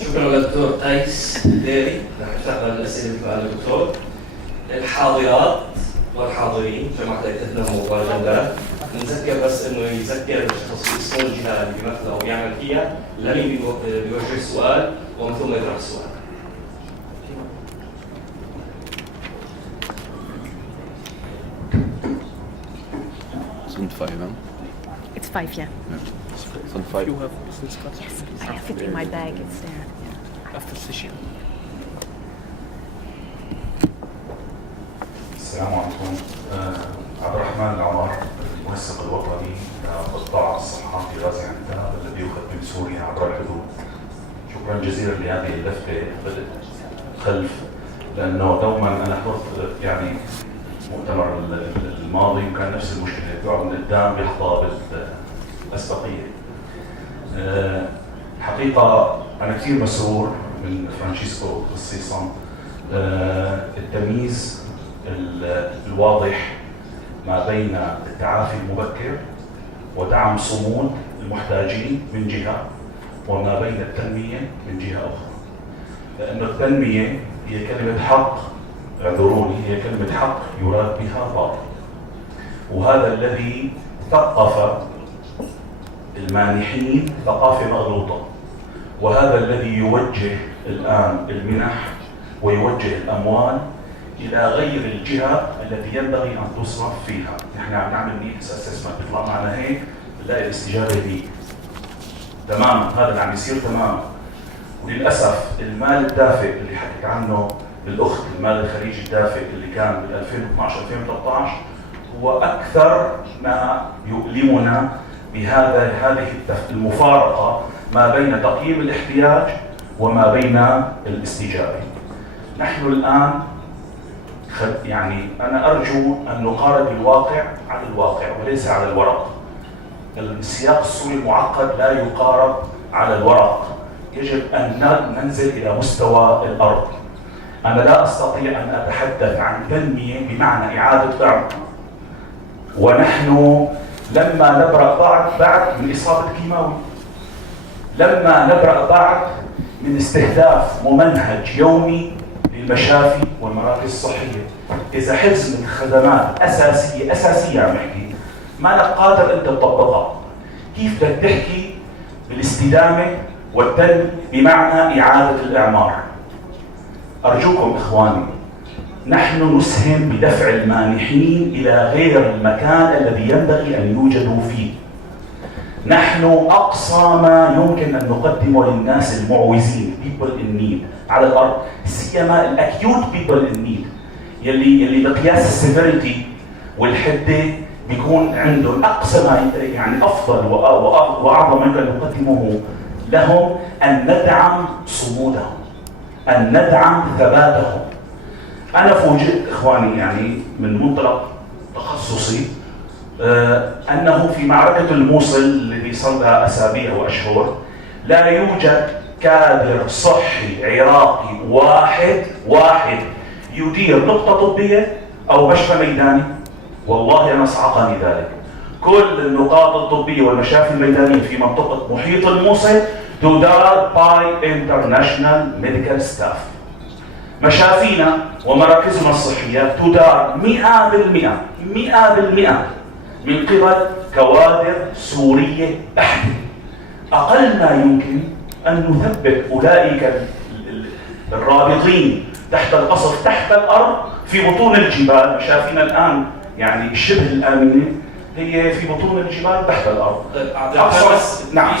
شكرا للدكتور قيس ديري. رح نشتغل الأسئلة على الدكتور. الحاضرات والحاضرين جماعة الإخوة والجندرة، نذكر بس إنه يذكر الشخص في اسمه الجهة اللي بيمثلها وبيعمل فيها لمين بيوجه السؤال ومن ثم يطرح السؤال. Sind 5, huh? It's 5, yeah. Sind 5. You have business cards? Yes, I have it in my bag. It's there. After session. السلام عليكم. عبد الرحمن العمر، المنسق الوطني لقطاع الصحة في غزة الذي يخدم سوريا عبر الحدود. شكرا جزيلا لهذه اللفتة خلف، لأنه دوما أنا حضرت يعني مؤتمر الماضي وكان نفس المشكلة، بيقعد من قدام بيحظى بالأسبقية. حقيقة أنا كثير مسرور من فرانشيسكو خصيصا التمييز الواضح ما بين التعافي المبكر ودعم صمود المحتاجين من جهة، وما بين التنمية من جهة أخرى. لأن التنمية هي كلمة حق، اعذروني، هي كلمة حق يراد بها باطل، وهذا الذي ثقف المانحين ثقافة مغلوطة، وهذا الذي يوجه الآن المنح ويوجه الأموال إلى غير الجهة التي ينبغي أن تصرف فيها. نحن عم نعمل نيدز اسسمنت، بيطلع معنا هيك بنلاقي الاستجابة دي تماما، هذا اللي عم يصير تماما. وللأسف المال الدافئ اللي حكيت عنه الأخت، المال الخليجي الدافئ اللي كان بال 2012-2013 هو أكثر ما يؤلمنا بهذه المفارقة ما بين تقييم الاحتياج وما بين الاستجابة. نحن الآن يعني أنا أرجو أن نقارب الواقع على الواقع وليس على الورق. السياق السوري المعقد لا يقارب على الورق، يجب أن ننزل إلى مستوى الأرض. أنا لا أستطيع أن أتحدث عن تنمية بمعنى إعادة إعمار ونحن لما نبرأ بعد من إصابة كيماوي، لما نبرأ بعد من استهداف ممنهج يومي للمشافي والمراكز الصحية. إذا حجز من خدمات أساسية عم نحكي ما لك قادر أنت تطبقها، كيف بدك تحكي بالاستدامة والتنمية بمعنى إعادة الإعمار؟ أرجوكم إخواني، نحن نسهم بدفع المانحين إلى غير المكان الذي ينبغي أن يوجدوا فيه. نحن أقصى ما يمكن أن نقدمه للناس المعوزين people in need على الأرض، سيما الأكيوت people in need يلي بقياس السيفيريتي والحدة بيكون عندهم أقصى ما يعني أفضل وأعظم ما يمكن نقدمه لهم أن ندعم صمودهم، أن ندعم ثباتهم. أنا فوجئت إخواني يعني من منطلق تخصصي أنه في معركة الموصل الذي صار لها أسابيع وأشهر لا يوجد كادر صحي عراقي واحد يدير نقطة طبية أو مشفى ميداني. والله أنا صعقني ذلك. كل النقاط الطبية والمشافي الميدانية في منطقة محيط الموصل تدار باي انترناشنال ميديكال ستاف. مشافينا ومراكزنا الصحية تدار 100% من قبل كوادر سورية بحتة. أقل ما يمكن أن نثبت أولئك الرابطين تحت القصف تحت الأرض في بطون الجبال. مشافينا الآن يعني شبه الآمنة هي في بطون الجبال تحت الأرض. نعم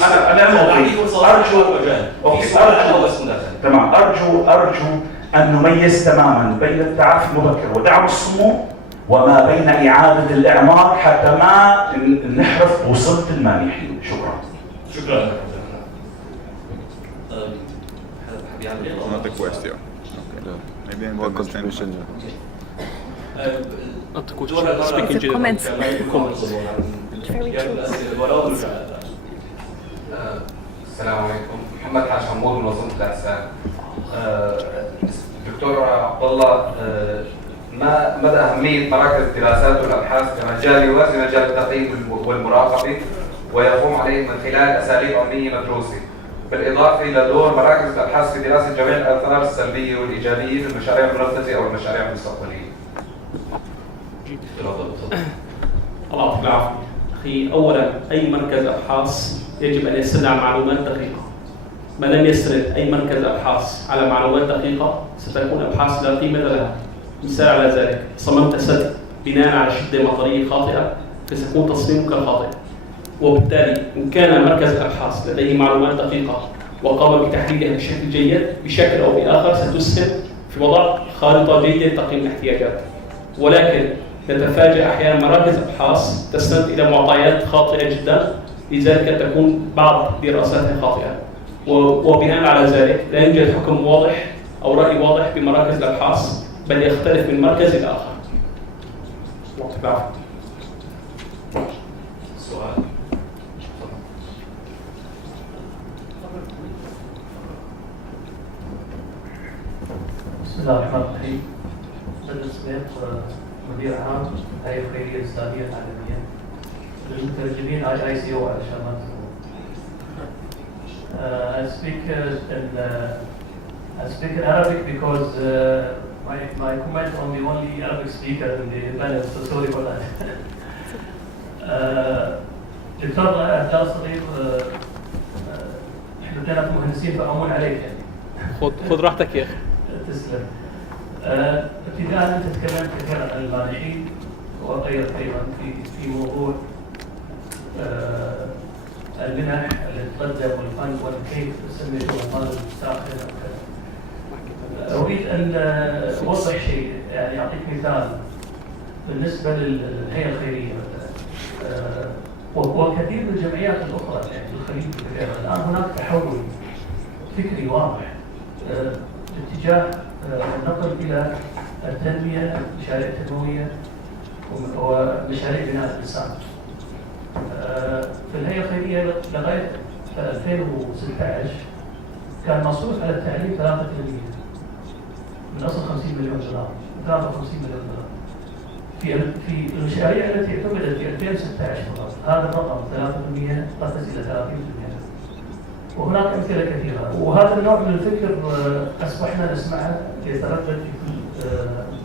أرجو أن نميز تماما بين التعافي المبكر ودعم الصمود وما بين إعادة الإعمار حتى ما نحرف وصلت المانحين. شكرا. Another question. Okay. Maybe I'm going to contribution. Not the question. Speaking to comments. السلام عليكم. محمد حاج حمود من منظمة الأزمات. دكتور عبد الله، ما مدى أهمية مراكز الدراسات والأبحاث كمجال يوازي مجال التقييم والمراقبة ويقوم عليه من خلال أساليب علمية مدروسة، بالإضافة إلى دور مراكز الأبحاث في دراسة جميع الآثار السلبية والإيجابية للمشاريع المنفذة أو المشاريع المستقبلية؟ الله يعطيك العافية. أخي، أولا أي مركز أبحاث يجب أن يستدعى معلومات دقيقة. ما لم يسرد أي مركز أبحاث على معلومات دقيقة ستكون أبحاث لا قيمة لها. مثال على ذلك، صممت سد بناء على شدة مطرية خاطئة فسيكون تصميمك خاطئ. وبالتالي إن كان مركز الأبحاث لديه معلومات دقيقة وقام بتحليلها بشكل جيد بشكل أو بآخر ستسهم في وضع خارطة جيدة لتقييم الاحتياجات. ولكن نتفاجأ أحيانا مراكز أبحاث تستند إلى معطيات خاطئة جدا، لذلك تكون بعض دراساتها خاطئة، وبناء على ذلك لا يوجد حكم واضح أو رأي واضح بمراكز الأبحاث، بل يختلف من مركز إلى آخر. سؤال. بسم الله الرحمن الرحيم. بدر سميت، مدير عام الهيئة الخيرية الإسلامية العالمية للمترجمين ICO علشان ما I speak in Arabic because my comment on the only Arabic speaker in the panel, so sorry for that. دكتور عبد صغير، احنا كنا مهندسين فأمون عليك يعني. خذ راحتك يا اخي. تسلم. ابتداء انت تكلمت كثيرا عن المانحين، وايضا في موضوع المنح اللي تقدم والفند وكيف تسمي شغل التاخير. اريد ان اوضح شيء، يعني اعطيك مثال بالنسبه للهيئه الخيريه مثلا، وكثير من الجمعيات الاخرى يعني الخليج وغيرها. الان هناك تحول فكري واضح باتجاه النقل الى التنميه، المشاريع التنمويه ومشاريع بناء الانسان. في الهيئه الخيريه لغايه 2016 كان مصروف على التعليم 3% من اصل 50 مليون دولار، 53 مليون دولار. في المشاريع التي اعتمدت في 2016 فقط هذا الرقم 3% قفز الى 30%. وهناك امثله كثيره، وهذا النوع من الفكر اصبحنا نسمعه يتردد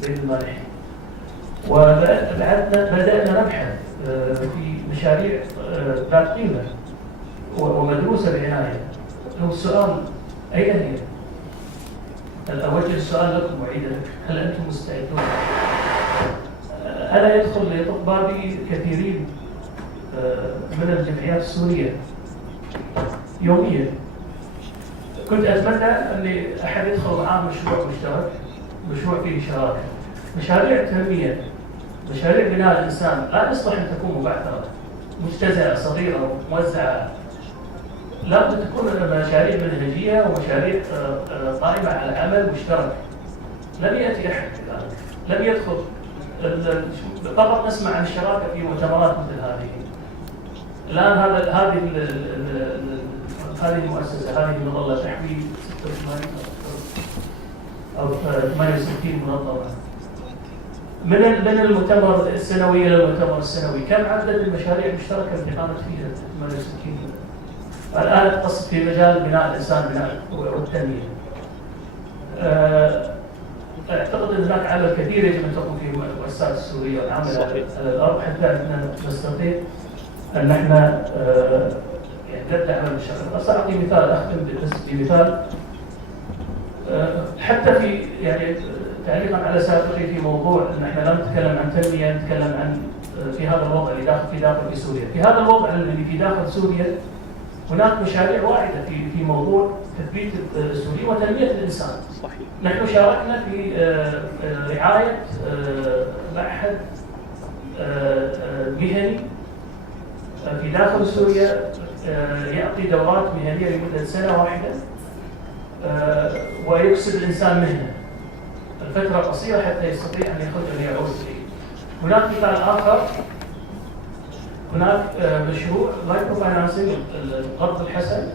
في بين المانحين. بدانا نبحث في مشاريع ذات قيمه ومدروسه بعنايه. هو السؤال اين هي؟ اوجه السؤال لكم واعيدا، هل انتم مستعدون؟ انا يدخل ليطب بابي كثيرين من الجمعيات السوريه يوميا. كنت اتمنى ان احد يدخل معاه مشروع مشترك، مشروع فيه شراكه، مشاريع تنميه، مشاريع بناء الانسان لا يصلح ان تكون مبعثره مجتزأه صغيره وموزعه. لابد تكون مشاريع منهجيه ومشاريع قائمه على عمل مشترك. لم ياتي احد بذلك، لم يدخل. فقط نسمع عن الشراكه في مؤتمرات مثل هذه. الان هذه المؤسسه، هذه المظله تحوي 86 او 68 منظمه. من المؤتمر السنوي الى المؤتمر السنوي، كم عدد المشاريع المشتركه التي قامت فيها 68؟ الان تقصد في مجال بناء الانسان، بناء والتنميه. اعتقد ان هناك عمل كثير يجب ان تقوم فيه المؤسسات السوريه والعمل على الارض حتى ان نستطيع ان احنا يعني نبدا عمل بالشكل. بس اعطي مثال، اختم بمثال حتى في يعني تعليقا على سابقي في موضوع ان احنا لا نتكلم عن تنميه، نتكلم عن في هذا الوضع اللي داخل سوريا. في هذا الوضع اللي في داخل سوريا هناك مشاريع واعده في موضوع تثبيت سوريا وتنميه الانسان. صحيح. نحن شاركنا في رعايه معهد مهني في داخل سوريا يعطي دورات مهنيه لمده سنه واحده ويكسب الانسان مهنه الفتره قصيره حتى يستطيع ان يعود اليه. هناك مثال اخر، هناك مشروع مايكرو فاينانسنج القرض الحسن.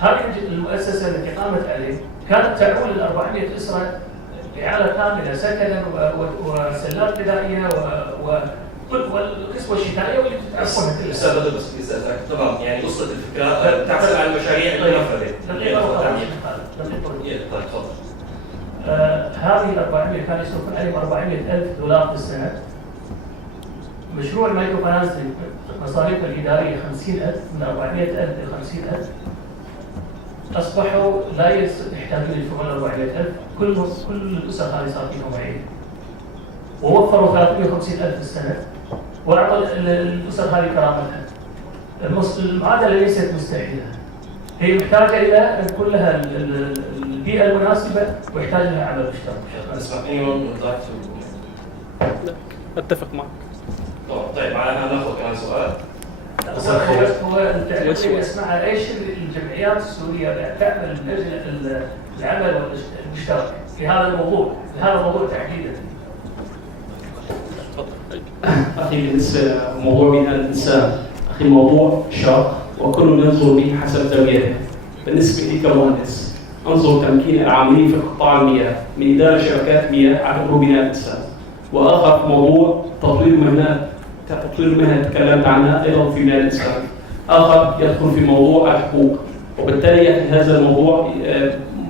هذه المؤسسه التي قامت عليه كانت تعول ال 400 اسره اعاله كامله، سكنا وسلات غذائيه والقسوه الشتائيه واللي تتعرفونها كلها. استاذ بدر بس بيسالك تمام، يعني وصلت الفكره تعتمد على المشاريع اللي نفذت. طيب تفضل. هذه ال 400 كانوا يصرفون عليهم $400,000 في السنه. مشروع المايكرو فاينانسنج مصاريفه الاداريه 50,000، من 400,000 ل 50,000 اصبحوا لا يحتاجون يدفعون 400,000. كل الاسر هذه صار فيهم عيب، ووفروا 350,000 في السنه واعطوا الاسر هذه كرامتها. المعادله ليست مستحيله، هي محتاجه الى ان يكون لها البيئه المناسبه ويحتاج لها عمل مشترك. اتفق معك. طيب معنا ناخذ كمان سؤال. هو التعليم اسمها ايش الجمعيات السوريه اللي تعمل من اجل العمل المشترك في هذا الموضوع، تحديدا. اخي بالنسبه لموضوع بناء الانسان، اخي موضوع شاق وكل ينظر به حسب زاويته. بالنسبه لي كمهندس انظر تمكين العاملين في قطاع المياه من اداره شبكات مياه اعتبره بناء الانسان. واخر موضوع تطوير المهن تكلمت عنها ايضا في بناء الانسان. اخر يدخل في موضوع الحقوق، وبالتالي هذا الموضوع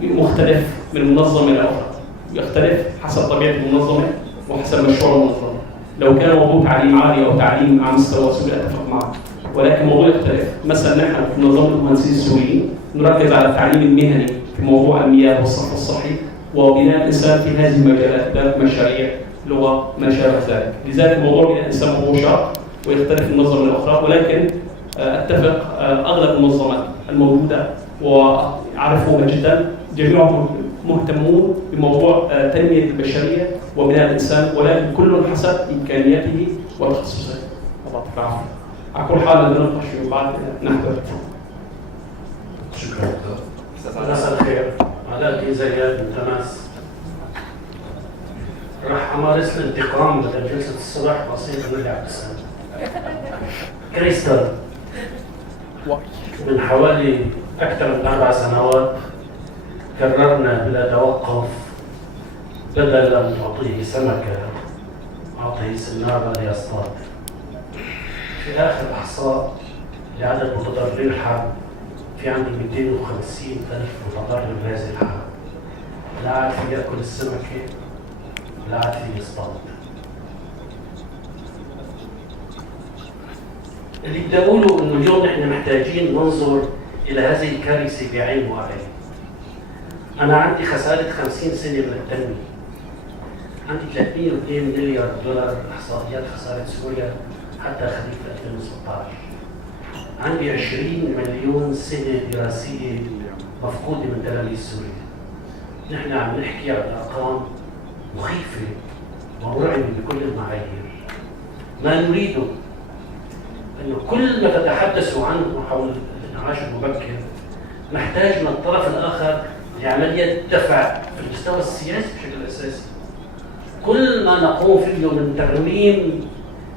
مختلف من منظمه الى اخرى، يختلف حسب طبيعه المنظمه وحسب مشروع المنظمه. لو كان موضوع تعليم عالي او تعليم على مستوى سوري اتفق معك، ولكن موضوع يختلف. مثلا نحن في منظمه المهندسين السوريين نركز على التعليم المهني في موضوع المياه والصرف الصحي وبناء الانسان في هذه المجالات ذات مشاريع لغه ما شابه ذلك. لذلك موضوع بناء الانسان موضوع شاق ويختلف من منظمه لاخرى، ولكن اتفق اغلب المنظمات الموجوده واعرفهم جدا جميعهم مهتمون بموضوع تنميه البشريه وبناء الانسان، ولكن كل حسب امكانياته وتخصصه. الله يعطيك العافيه. على كل حال نناقش بعد نحضر. شكرا. مساء الخير. علاء زياد من تماس. راح امارس الانتقام بدل جلسه الصبح واصير نرجع بالسنه. كريستال من حوالي اكثر من 4 سنوات قررنا بلا توقف بدل ان نعطيه سمكه نعطيه سناره ليصطاد. في اخر احصاء لعدد متضرري الحرب في عندي 250,000 متضرر بهذه الحرب. لا عاد في ياكل السمكه لا عاد في يصطاد. اللي بدي اقوله انه اليوم نحن محتاجين ننظر الى هذه الكارثه بعين واعيه. انا عندي خساره 50 سنه من التنميه. عندي 302 مليار دولار احصائيات خساره سوريا حتى خريف 2016. عندي 20 مليون سنه دراسيه مفقوده من تلاميذ سوريا. نحن عم نحكي عن ارقام مخيفه ومرعبه بكل المعايير. ما نريده انه كل ما تتحدثوا عنه حول الانعاش المبكر محتاج من الطرف الاخر لعمليه دفع في المستوى السياسي بشكل اساسي. كل ما نقوم فيه من ترميم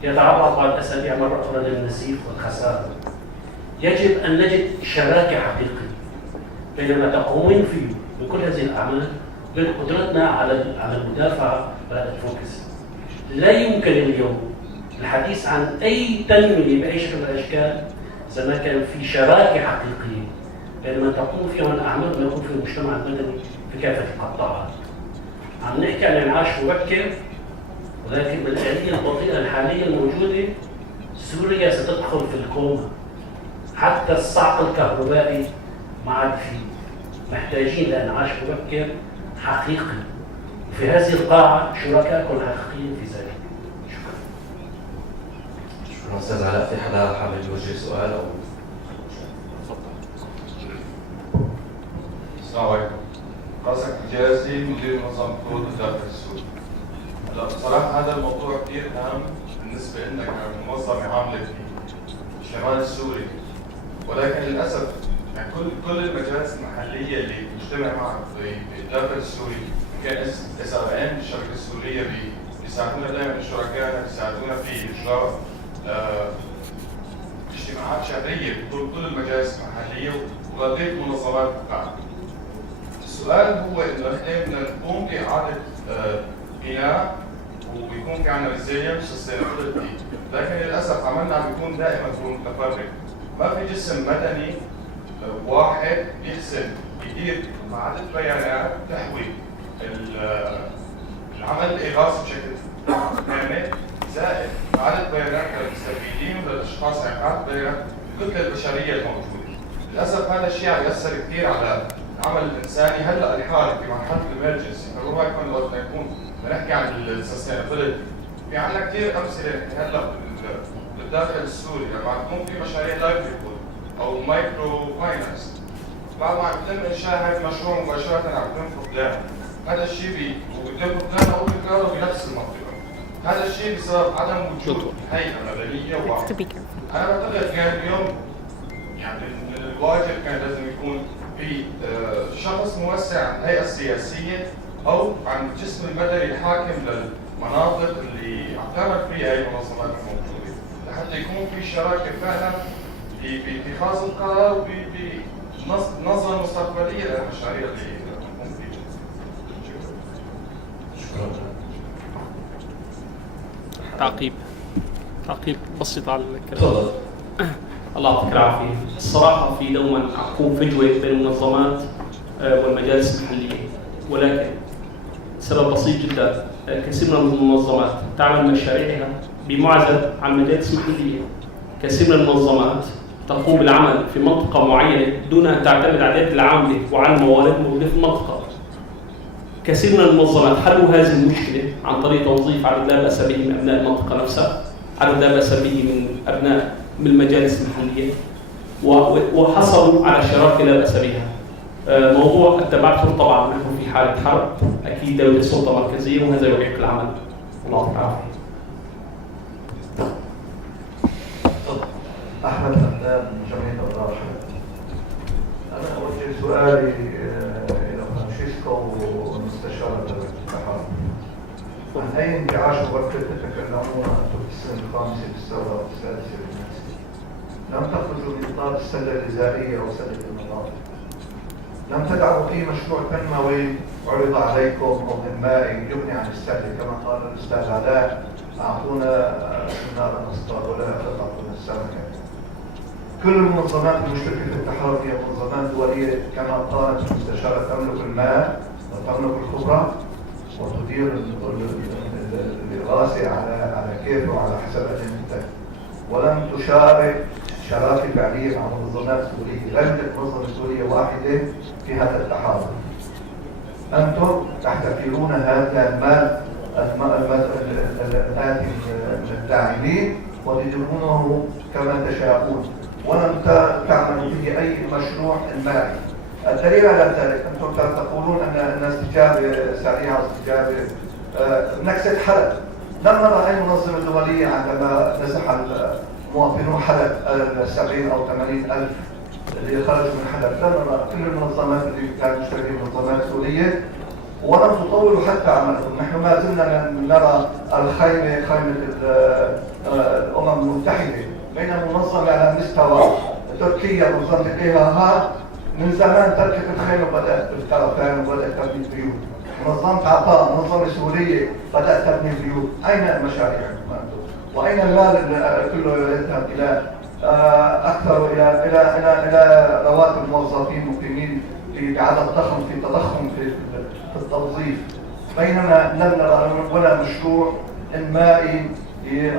يتعرض بعد اسابيع مره اخرى للنزيف والخساره. يجب ان نجد شراكه حقيقيه بين ما تقومين فيه من كل هذه الاعمال بين قدرتنا على المدافعه وعلى الفوكس. لا يمكن اليوم الحديث عن اي تنميه باي شكل من الاشكال اذا ما كان في شراكه حقيقيه بين ما تقوم فيه من الاعمال وما يقوم فيه المجتمع المدني في كافه القطاعات. عم نحكي عن انعاش مبكر، ولكن بالآلية البطيئة الحالية الموجودة سوريا ستدخل في الكوما. حتى الصعق الكهربائي ما عاد فيه. محتاجين لانعاش مبكر حقيقي. وفي هذه القاعة شركائكم الحقيقيين في ذلك. شكرا. شكرا أستاذ علاء. في حدا حابب يوجه سؤال أو السلام عليكم. قاسم حجازي مدير منظمة كود الداخل السوري. هلا بصراحة هذا الموضوع كثير أهم بالنسبة لنا كمنظمة عاملة في الشمال السوري، ولكن للأسف يعني كل المجالس المحلية اللي بتجتمع معها في الداخل السوري كان SRN الشبكة السورية بيساعدونا دائما الشركاء بيساعدونا في إجراء اجتماعات شهرية بكل المجالس المحلية وغالبية المنظمات بتاعتنا. السؤال هو انه نحن بدنا نقوم باعاده بناء وبيكون في عندنا ريزيلينس سستينابيلتي، لكن للاسف عملنا عم بيكون دائما متفرق. ما في جسم مدني واحد بيحسن يدير معادله بيانات تحوي العمل الاغاثي بشكل كامل زائد معادله بيانات للمستفيدين وللاشخاص اللي عم بيانات الكتله البشريه الموجوده. للاسف هذا الشيء عم ياثر كثير على العمل الانساني. هلا الحالي في مرحله الامرجنسي فالربع يكون وقت ما يكون بنحكي عن السستينابيلتي في عندنا كثير امثله هلا بالداخل السوري لما تكون في مشاريع لايفليهود او مايكرو فاينانس بعد ما عم يتم انشاء هذا المشروع مباشره عم يتم فقدانه. هذا الشيء ويتم فقدانه او تكراره بنفس المنطقه. هذا الشيء بسبب عدم وجود هيئة مدنية واحدة. أنا بعتقد كان اليوم يعني الواجب كان لازم يكون في شخص موسع عن الهيئة السياسية أو عن الجسم المدني الحاكم للمناطق اللي اعتمد فيها هي المنظمات الموجودة، لحتى يكون في شراكة فعلا في اتخاذ القرار وبنظرة مستقبلية للمشاريع اللي نقوم فيها. شكرا. تعقيب بسيط على الكلام. الله يعطيك العافية. الصراحة في دوما تكون فجوة بين المنظمات والمجالس المحلية، ولكن سبب بسيط جدا، كثير من المنظمات تعمل مشاريعها بمعزل عن مجالس محلية. كثير من المنظمات تقوم بالعمل في منطقة معينة دون أن تعتمد على اليد العاملة وعلى الموارد الموجودة في المنطقة. كثير من المنظمات حلوا هذه المشكلة عن طريق توظيف عدد لا بأس به من أبناء المنطقة نفسها، عدد لا بأس به من أبناء من المجالس المحلية، وحصلوا على شراكة لا بأس بها. موضوع التبعثر طبعا نحن في حالة حرب، أكيد دولة سلطة مركزية وهذا يعيق العمل. الله العافية. أحمد حمدان من جمعية الراشد. أنا أوجه سؤالي إلى فرانشيسكو والمستشار التعافي. عن أي انتعاش ووقت تتكلمون أنتم في السنة الخامسة بالثورة والسادسة بالنسبة؟ لم تخرجوا من إطار السلة الغذائية أو سلة النظافة. لم تدعوا أي مشروع تنموي عرض عليكم أو إنمائي يغني عن السلة، كما قال الأستاذ علاء أعطونا نارا نصطاد ولا تعطونا السمكة. كل المنظمات المشتركة في التحالف هي منظمات دولية كما قالت المستشارة، تملك المال وتملك الخبرة وتدير الإغاثة على كيف وعلى حسب أجندتك، ولم تشارك شراكة فعلية مع منظمات سورية. لم تكن منظمة سورية واحدة في هذا التحالف. أنتم تحتكرون هذا المال الآتي من الداعمين وتديرونه كما تشاءون، ولم تعملوا به أي مشروع إنمائي. الدليل على ذلك أنتم تقولون أن الاستجابة سريعة واستجابة نكسة حلب. لم نرى أي منظمة دولية عندما نزح مواطنو حلب 70 أو 80 ألف اللي خرجوا من حلب. لم نرى كل المنظمات اللي كانت مشتركة منظمات سورية، ولم تطوروا حتى عملكم. نحن ما زلنا نرى خيمة الأمم المتحدة بين منظمة على مستوى تركيا منظمة إغاثة من زمان تركت الخيمة وبدأت بالطرفين وبدأت تبني بيوت. منظمة عطاء منظمة سورية بدأت تبني بيوت. أين المشاريع؟ وأين المال كله يذهب إلى أكثر إلى رواتب الموظفين مقيمين بعدد ضخم في تضخم في التوظيف، بينما لم نرى ولا مشروع إنمائي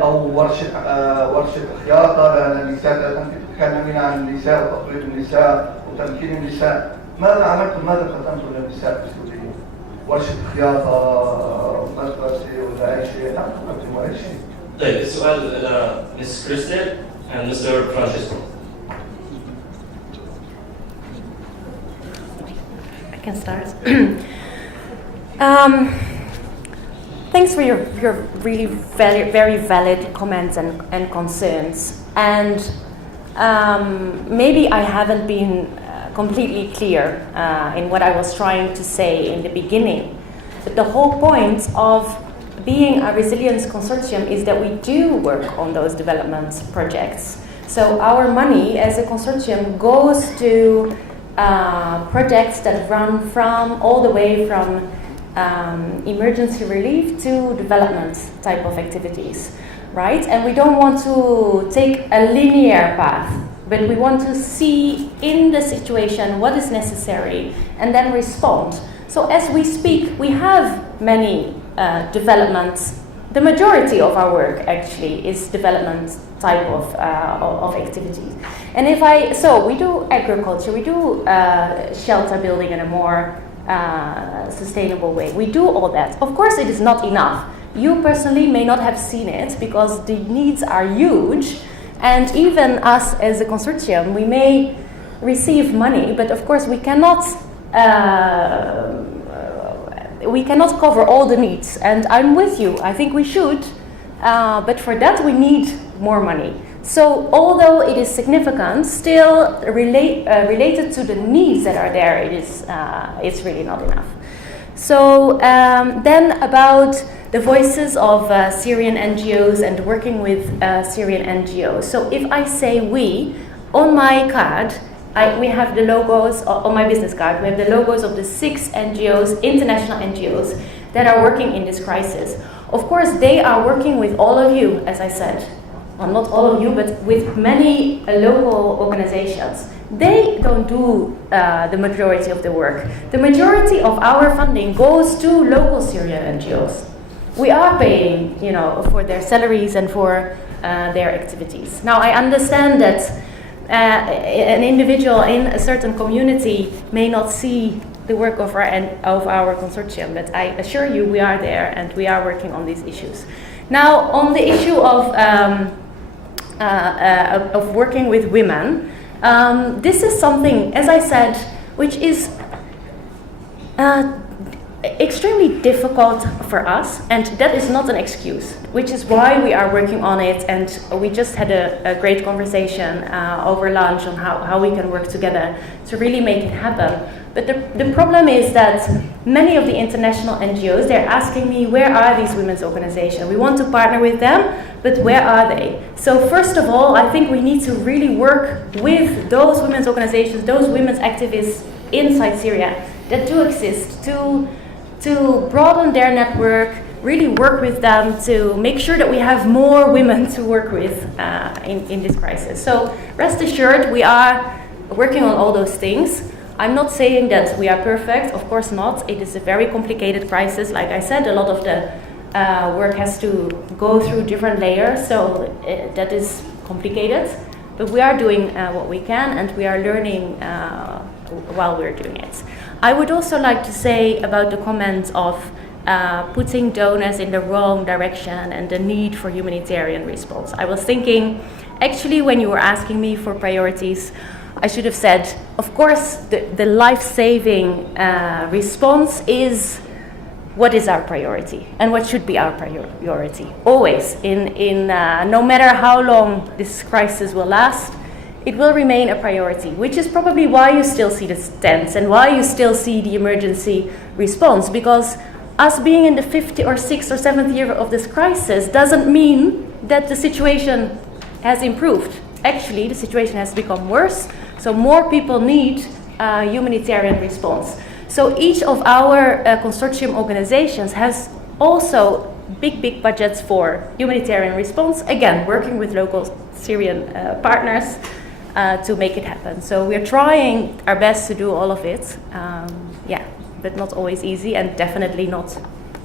أو ورشة خياطة للنساء. أنت تتكلمين عن النساء وتطوير النساء وتمكين النساء. ماذا عملتم؟ ماذا قدمتم للنساء في سوريا؟ ورشة خياطة، مدرسة ولا أي شيء؟ لا تقدموا أي شيء. طيب السؤال إلى مس كريستال and Mr. Francisco. I can start. Thanks for your really very valid comments and concerns. And maybe I haven't been completely clear in what I was trying to say in the beginning. But the whole point of being a resilience consortium is that we do work on those development projects. So our money as a consortium goes to projects that run from all the way from emergency relief to development type of activities, right? And we don't want to take a linear path, but we want to see in the situation what is necessary and then respond. So as we speak, we have many developments. The majority of our work actually is development type of activities. And so we do agriculture, we do shelter building in a more sustainable way. We do all that. Of course, it is not enough. You personally may not have seen it because the needs are huge, and even us as a consortium, we may receive money, but of course we cannot cover all the needs. And I'm with you. I think we should but for that we need more money. So although it is significant, still related to the needs that are there, it's really not enough. So then about the voices of Syrian NGOs and working with Syrian NGOs. So if I say we, on my card, we have the logos, on my business card, we have the logos of the 6 NGOs, international NGOs, that are working in this crisis. Of course, they are working with all of you, as I said. Well, not all of you, but with many local organizations. They don't do the majority of the work. The majority of our funding goes to local Syrian NGOs. We are paying, for their salaries and for their activities. Now, I understand that an individual in a certain community may not see the work of our consortium, but I assure you we are there and we are working on these issues. Now, on the issue of working with women, this is something, as I said, which is extremely difficult for us, and that is not an excuse, which is why we are working on it, and we just had a great conversation over lunch on how we can work together to really make it happen. But the problem is that many of the international NGOs, they're asking me, where are these women's organizations? We want to partner with them, but where are they? So first of all, I think we need to really work with those women's organizations, those women's activists inside Syria that do exist, to broaden their network, really work with them to make sure that we have more women to work with in this crisis. So rest assured, we are working on all those things. I'm not saying that we are perfect, of course not. It is a very complicated crisis. Like I said, a lot of the work has to go through different layers, so that is complicated. But we are doing what we can, and we are learning while we're doing it. I would also like to say about the comment of putting donors in the wrong direction and the need for humanitarian response. I was thinking, actually, when you were asking me for priorities, I should have said, of course, the life-saving response is what is our priority and what should be our priority. Always, no matter how long this crisis will last, it will remain a priority, which is probably why you still see the tents and why you still see the emergency response, because us being in the 5th or 6th or 7th year of this crisis doesn't mean that the situation has improved. Actually, the situation has become worse, so more people need humanitarian response. So each of our consortium organizations has also big budgets for humanitarian response, again, working with local Syrian partners to make it happen. So we're trying our best to do all of it, but not always easy, and definitely not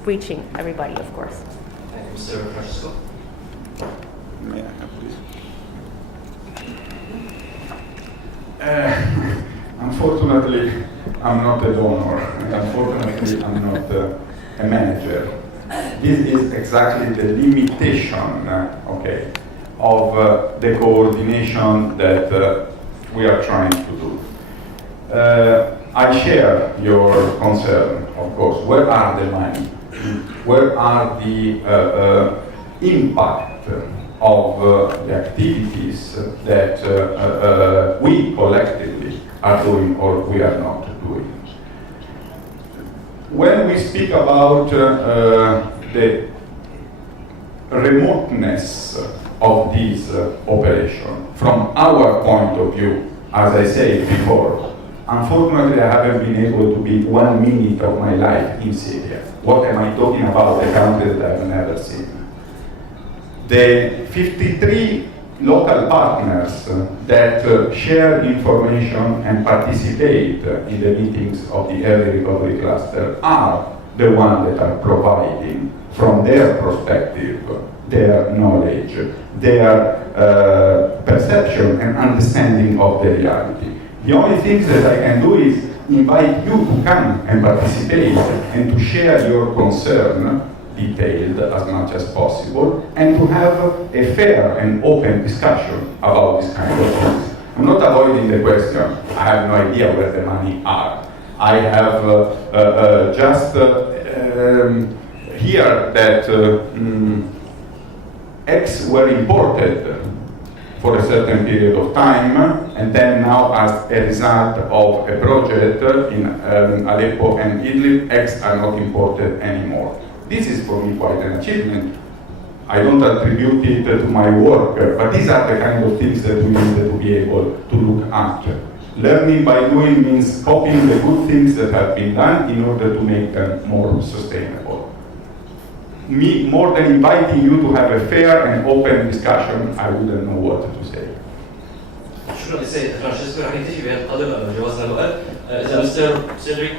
reaching everybody, of course. Thank you, Mr. Francisco. May I have, please? Unfortunately, I'm not a donor, and unfortunately, I'm not a manager. This is exactly the limitation, of the coordination that we are trying to do. I share your concern, of course. Where are the money? Where are the impact of the activities that we collectively are doing or we are not doing? When we speak about the remoteness of this operation, from our point of view, as I said before, unfortunately I haven't been able to be 1 minute of my life in Syria. What am I talking about? A country that I've never seen. The 53 local partners that share information and participate in the meetings of the early recovery cluster are the ones that are providing, from their perspective, their knowledge, their perception and understanding of the reality. The only thing that I can do is invite you to come and participate and to share your concern, detailed as much as possible, and to have a fair and open discussion about this kind of things. I'm not avoiding the question. I have no idea where the money are. I have just hear that eggs were imported for a certain period of time, and then now as a result of a project in Aleppo and Idlib, eggs are not imported anymore. This is for me quite an achievement. I don't attribute it to my work, but these are the kind of things that we need to be able to look at. Learning by doing means copying the good things that have been done in order to make them more sustainable. Me, more than inviting you to have a fair and open discussion, I wouldn't know what to say. شكرا للسيد فرانشيسكو. رح نكتفي بهذا القدر لأنه جوزنا الوقت. إذا مستر سيدريك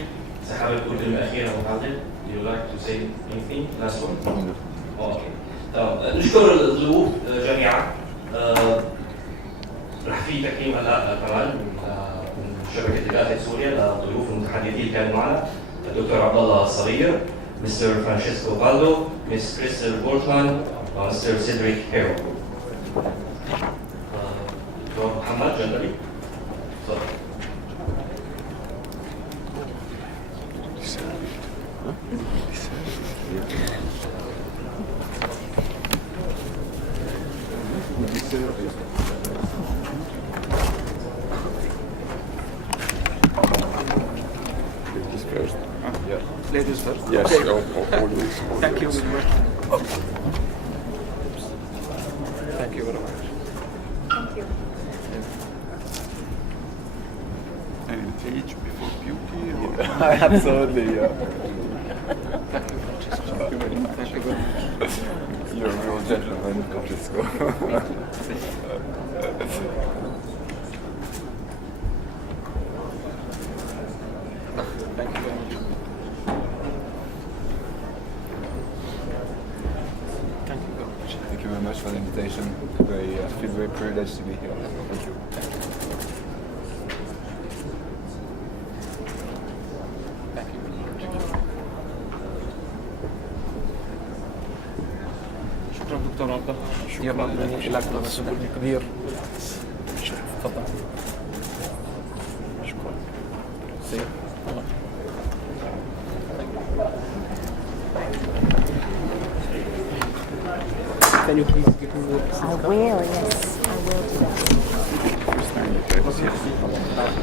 سحابة تقول كلمة أخيرة متعدد. Do you like to say anything? Last one? Okay. تمام. نشكر الضيوف جميعا. رح في تكريم هلا كمان من شبكة إغاثة سوريا للضيوف المتحدثين اللي كانوا معنا. الدكتور عبد الله الصغير، Mr. Francesco Baldo, Ms. Crystal Bortman, Mr. Cedric Hero. Dr. Muhammad, generally. Ladies first. Yes, Okay. always. Thank you very much. Thank you very much. Thank you. And age before beauty? Or? Absolutely, yeah. Thank you very much. Thank you very much. You're a real gentleman, Francesco. Thank you very much. Thank you very much for the invitation. I feel very privileged to be here. Thank you. Thank you very much. شكرا دكتور عبد الله. شكرا لك مسؤول كبير. تفضل. شكرا. سير. Can you please give me the I will, yes, I will do that.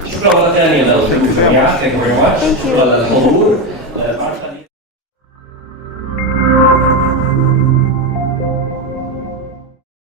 شكرا مرة ثانية للضيوف جميعا. Thank you very much. شكرا للحضور.